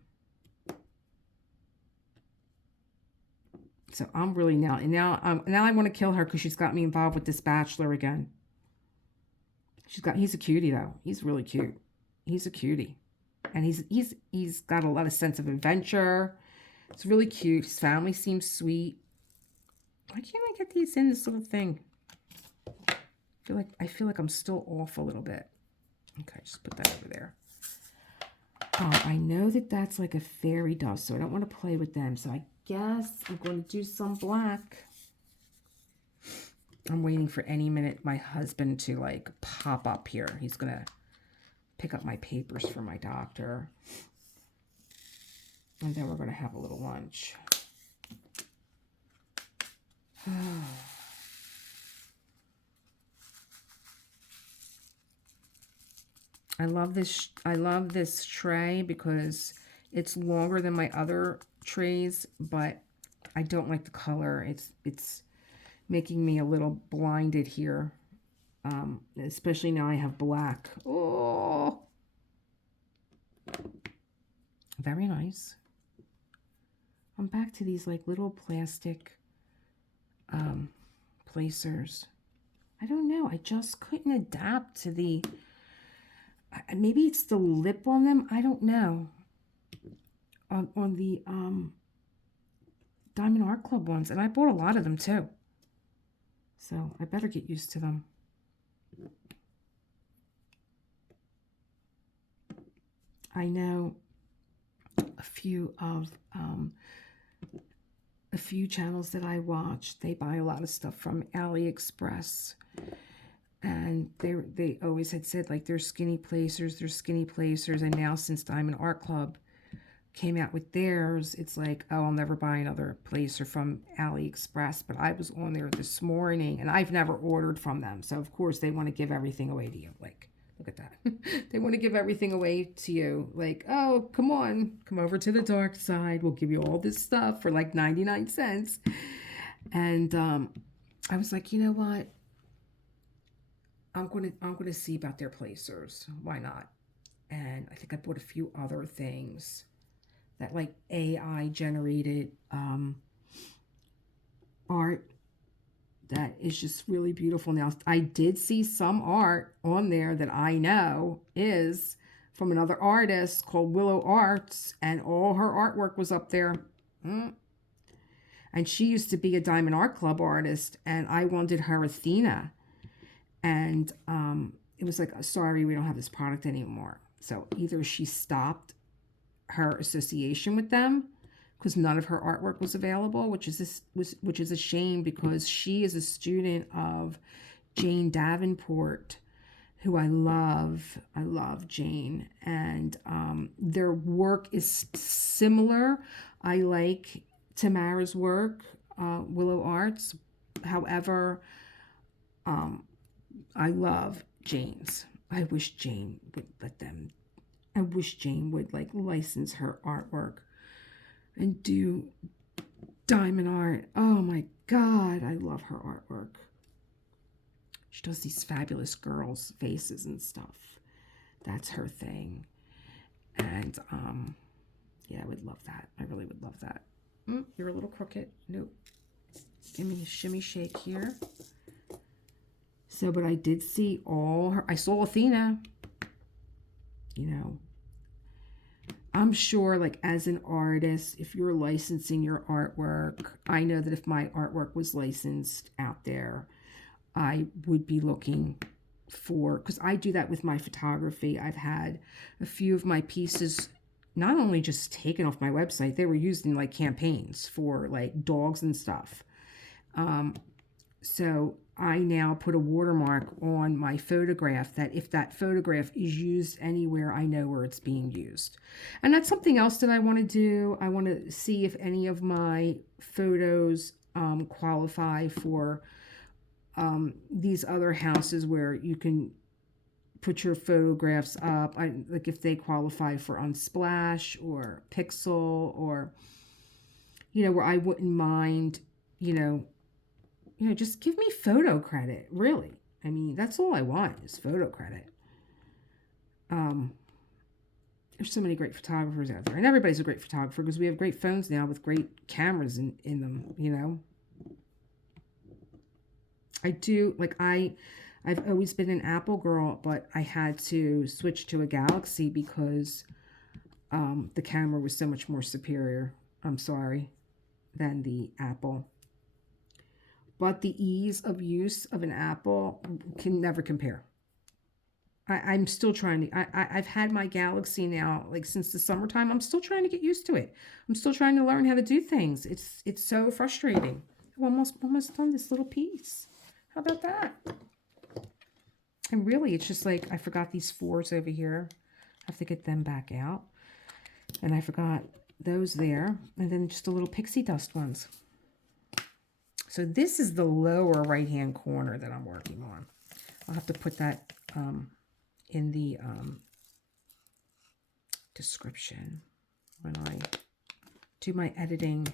So I'm really now I want to kill her because she's got me involved with this bachelor again. He's a cutie though. He's really cute. He's a cutie. And he's got a lot of sense of adventure. It's really cute. His family seems sweet. Why can't I get these in this little thing? I feel like I'm still off a little bit. Okay, just put that over there. I know that that's like a fairy dust, so I don't want to play with them. So I guess I'm going to do some black. I'm waiting for any minute my husband to like pop up here. He's going to pick up my papers for my doctor. And then we're going to have a little lunch. I love this tray because it's longer than my other trays, but I don't like the color. It's making me a little blinded here. Especially now I have black. Oh, very nice. I'm back to these like little plastic placers. I don't know. I just couldn't adapt to the, maybe it's the lip on them. I don't know. On the Diamond Art Club ones. And I bought a lot of them too. So I better get used to them. I know a few channels that I watch, they buy a lot of stuff from AliExpress, and they always had said like they're skinny placers, and now since Diamond Art Club came out with theirs, it's like, oh, I'll never buy another placer from AliExpress. But I was on there this morning, and I've never ordered from them, so of course they want to give everything away to you. Like, look at that. They want to give everything away to you. Like, oh, come on, come over to the dark side. We'll give you all this stuff for like 99 cents. And I was like, you know what? I'm gonna see about their placers. Why not? And I think I bought a few other things that like AI generated art that is just really beautiful. Now, I did see some art on there that I know is from another artist called Willow Arts, and all her artwork was up there. And she used to be a Diamond Art Club artist, and I wanted her Athena. And it was like, sorry, we don't have this product anymore. So either she stopped her association with them because none of her artwork was available, which is a shame, because she is a student of Jane Davenport, who I love. I love Jane, and their work is similar. I like Tamara's work, Willow Arts. However, I love Jane's. I wish Jane would let them. I wish Jane would like license her artwork and do diamond art. Oh my God, I love her artwork. She does these fabulous girls' faces and stuff. That's her thing. And yeah, I would love that. I really would love that. You're a little crooked. Nope. Give me a shimmy shake here. So, but I did see all her. I saw Athena. You know, I'm sure, like, as an artist, if you're licensing your artwork, I know that if my artwork was licensed out there, I would be looking for, because I do that with my photography. I've had a few of my pieces not only just taken off my website, they were used in like campaigns for like dogs and stuff. So I now put a watermark on my photograph that if that photograph is used anywhere, I know where it's being used. And that's something else that I want to do. I want to see if any of my photos qualify for these other houses where you can put your photographs up. Like if they qualify for Unsplash or Pixel, or, you know, where I wouldn't mind, you know, just give me photo credit, really. I mean, that's all I want is photo credit. There's so many great photographers out there. And everybody's a great photographer because we have great phones now with great cameras in them, you know. I do, like, I've always been an Apple girl, but I had to switch to a Galaxy because the camera was so much more superior, I'm sorry, than the Apple. But the ease of use of an Apple can never compare. I'm still trying to, I've had my Galaxy now, like, since the summertime. I'm still trying to get used to it. I'm still trying to learn how to do things. It's so frustrating. I'm almost done this little piece. How about that? And really, it's just like, I forgot these 4s over here. I have to get them back out. And I forgot those there. And then just the little pixie dust ones. So this is the lower right-hand corner that I'm working on. I'll have to put that in the description when I do my editing.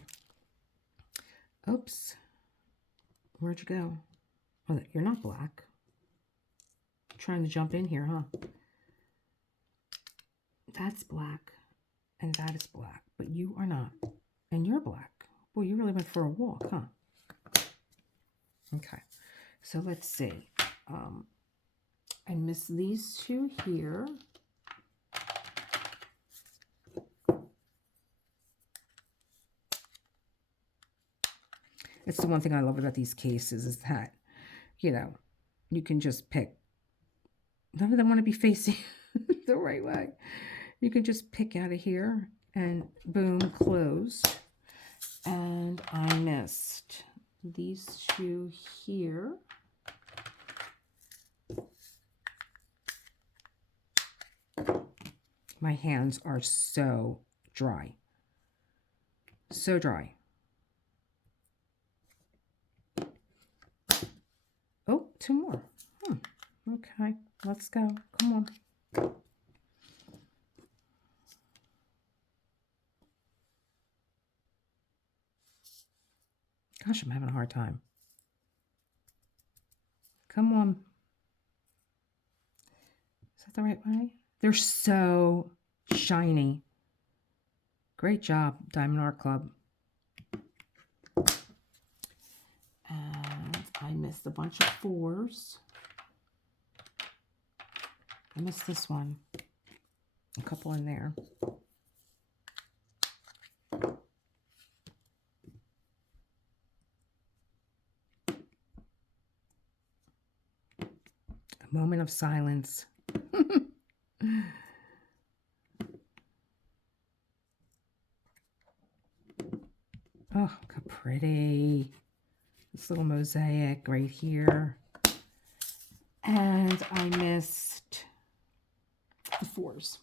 Oops. Where'd you go? Oh, you're not black. Trying to jump in here, huh? That's black, and that is black, but you are not, and you're black. Boy, you really went for a walk, huh? Okay, so let's see. I missed these 2 here. It's the one thing I love about these cases is that, you know, you can just pick. None of them want to be facing the right way. You can just pick out of here and boom, close. And I missed these 2 here. My hands are so dry. So dry. Oh, 2 more. Okay, let's go. Come on. Gosh, I'm having a hard time. Come on. Is that the right way? They're so shiny. Great job, Diamond Art Club. And I missed a bunch of 4s. I missed this one. A couple in there. A moment of silence. Oh, how pretty. This little mosaic right here. And I missed the 4s.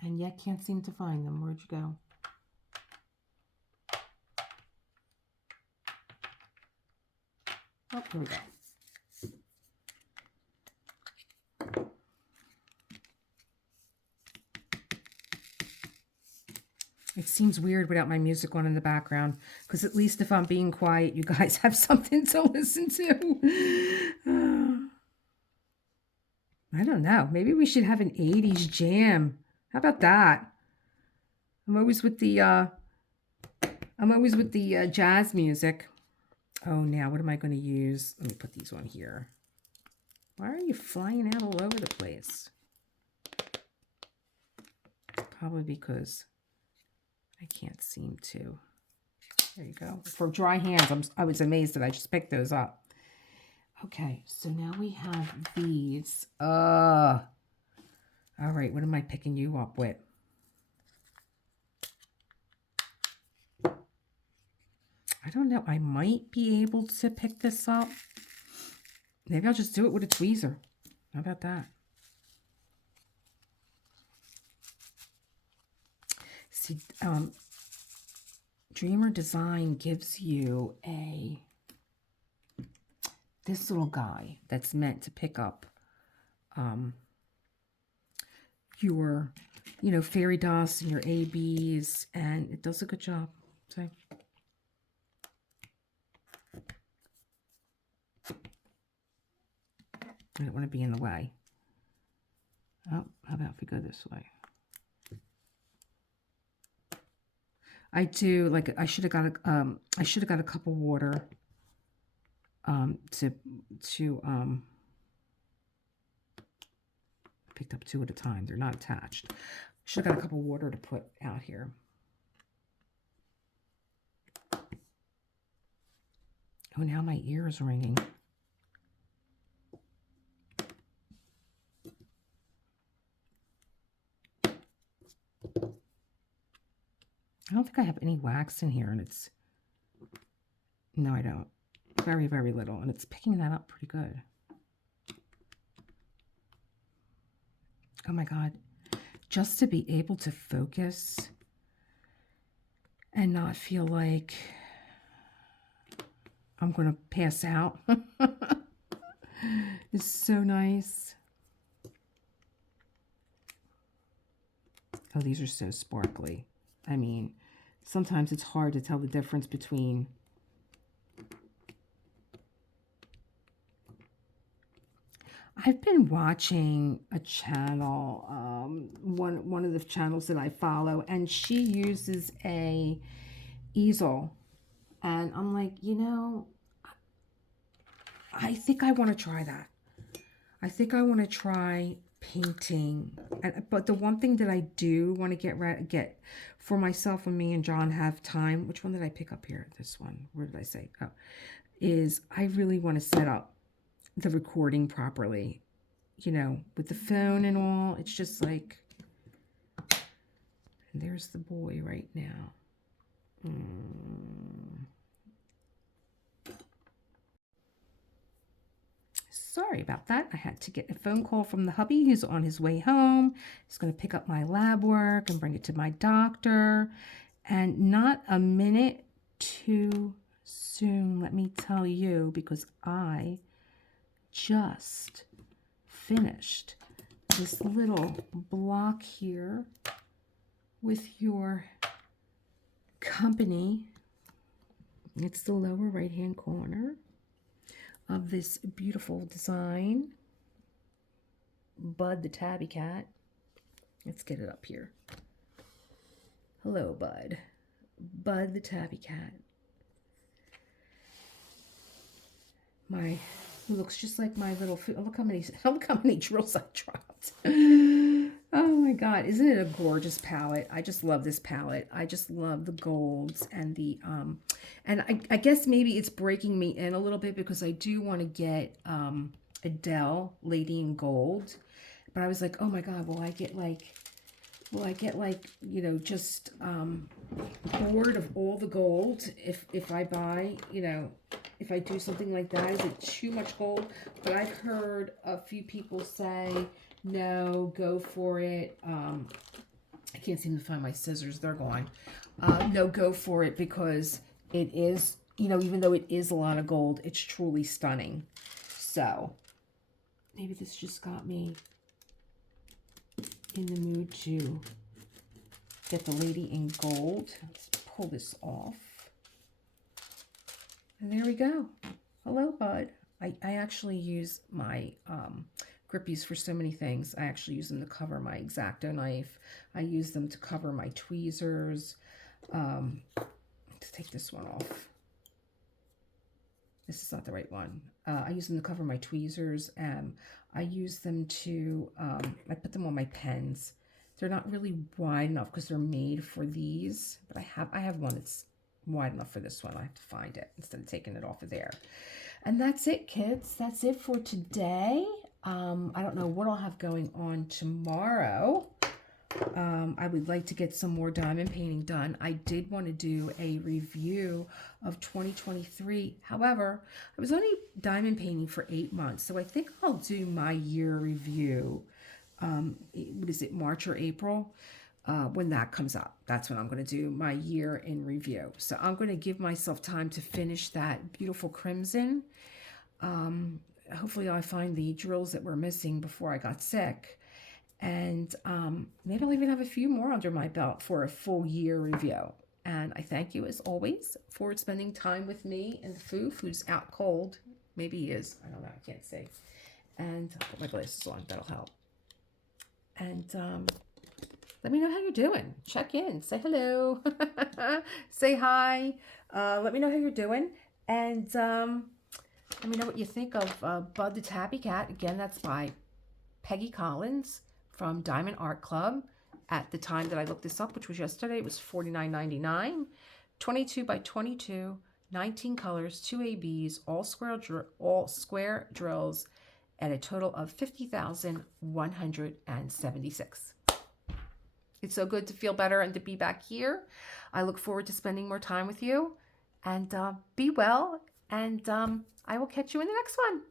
And yet can't seem to find them. Where'd you go? Oh, here we go. It seems weird without my music on in the background, because at least if I'm being quiet, you guys have something to listen to. I don't know. Maybe we should have an 80s jam. How about that? I'm always with the jazz music. Oh, now what am I going to use? Let me put these on here. Why are you flying out all over the place? Probably because I can't seem to. There you go. For dry hands, I was amazed that I just picked those up. Okay, so now we have these. All right, what am I picking you up with? I don't know. I might be able to pick this up. Maybe I'll just do it with a tweezer. How about that? See, Dreamer Design gives you this little guy that's meant to pick up your, fairy dust and your ABs, and it does a good job. So, I don't want to be in the way. Oh, how about if we go this way? I do like I should have got a cup of water to picked up 2 at a time. They're not attached. Should have got a cup of water to put out here. Oh, now my ear is ringing. I don't think I have any wax in here, and it's, no, I don't. Very, very little, and it's picking that up pretty good. Oh my God. Just to be able to focus and not feel like I'm going to pass out. It's so nice. Oh, these are so sparkly. I mean, sometimes it's hard to tell the difference between I've been watching a channel, one of the channels that I follow, and she uses a easel, and I'm like, you know, I think I want to try that. I think I want to try painting, but the one thing that I do want to get for myself when me and John have time, which one did I pick up here? This one. Where did I say? Oh, is I really want to set up the recording properly, you know, with the phone and all. It's just like, and there's the boy right now. Sorry about that. I had to get a phone call from the hubby who's on his way home. He's going to pick up my lab work and bring it to my doctor. And not a minute too soon, let me tell you, because I just finished this little block here with your company. It's the lower right hand corner of this beautiful design. Bud the tabby cat. Let's get it up here. Hello, Bud. Bud the tabby cat. Who looks just like my little food. Look how many drills I dropped. Oh my God, isn't it a gorgeous palette? I just love this palette. I just love the golds and the and I guess maybe it's breaking me in a little bit because I do want to get Adele Lady in Gold, but I was like, oh my God, will I get like, you know, just bored of all the gold if I buy, you know, if I do something like that? Is it too much gold? But I've heard a few people say, no, go for it. I can't seem to find my scissors. They're gone. No, go for it because it is, you know, even though it is a lot of gold, it's truly stunning. So maybe this just got me in the mood to get the Lady in Gold. Let's pull this off. And there we go. Hello, Bud. I actually use my grippies for so many things. I actually use them to cover my X-Acto knife. I use them to cover my tweezers. Let's take this one off. This is not the right one. I use them to cover my tweezers. I use them to, I put them on my pens. They're not really wide enough because they're made for these, but I have one that's wide enough for this one. I have to find it instead of taking it off of there. And that's it, kids. That's it for today. I don't know what I'll have going on tomorrow. I would like to get some more diamond painting done. I did want to do a review of 2023. However, I was only diamond painting for 8 months. So I think I'll do my year review. What is it, March or April? When that comes up, that's when I'm going to do my year in review. So I'm going to give myself time to finish that beautiful crimson. Hopefully I find the drills that were missing before I got sick. And maybe I'll even have a few more under my belt for a full year review. And I thank you, as always, for spending time with me and Foof, who's out cold. Maybe he is. I don't know. I can't say. And I'll put my glasses on. That'll help. And let me know how you're doing. Check in. Say hello. Say hi. Let me know how you're doing. And let me know what you think of Bud the Tabby Cat. Again, that's by Peggy Collins from Diamond Art Club. At the time that I looked this up, which was yesterday, it was $49.99. 22 by 22, 19 colors, 2 ABs, all square drills, at a total of 50,176. It's so good to feel better and to be back here. I look forward to spending more time with you. And be well. And I will catch you in the next one.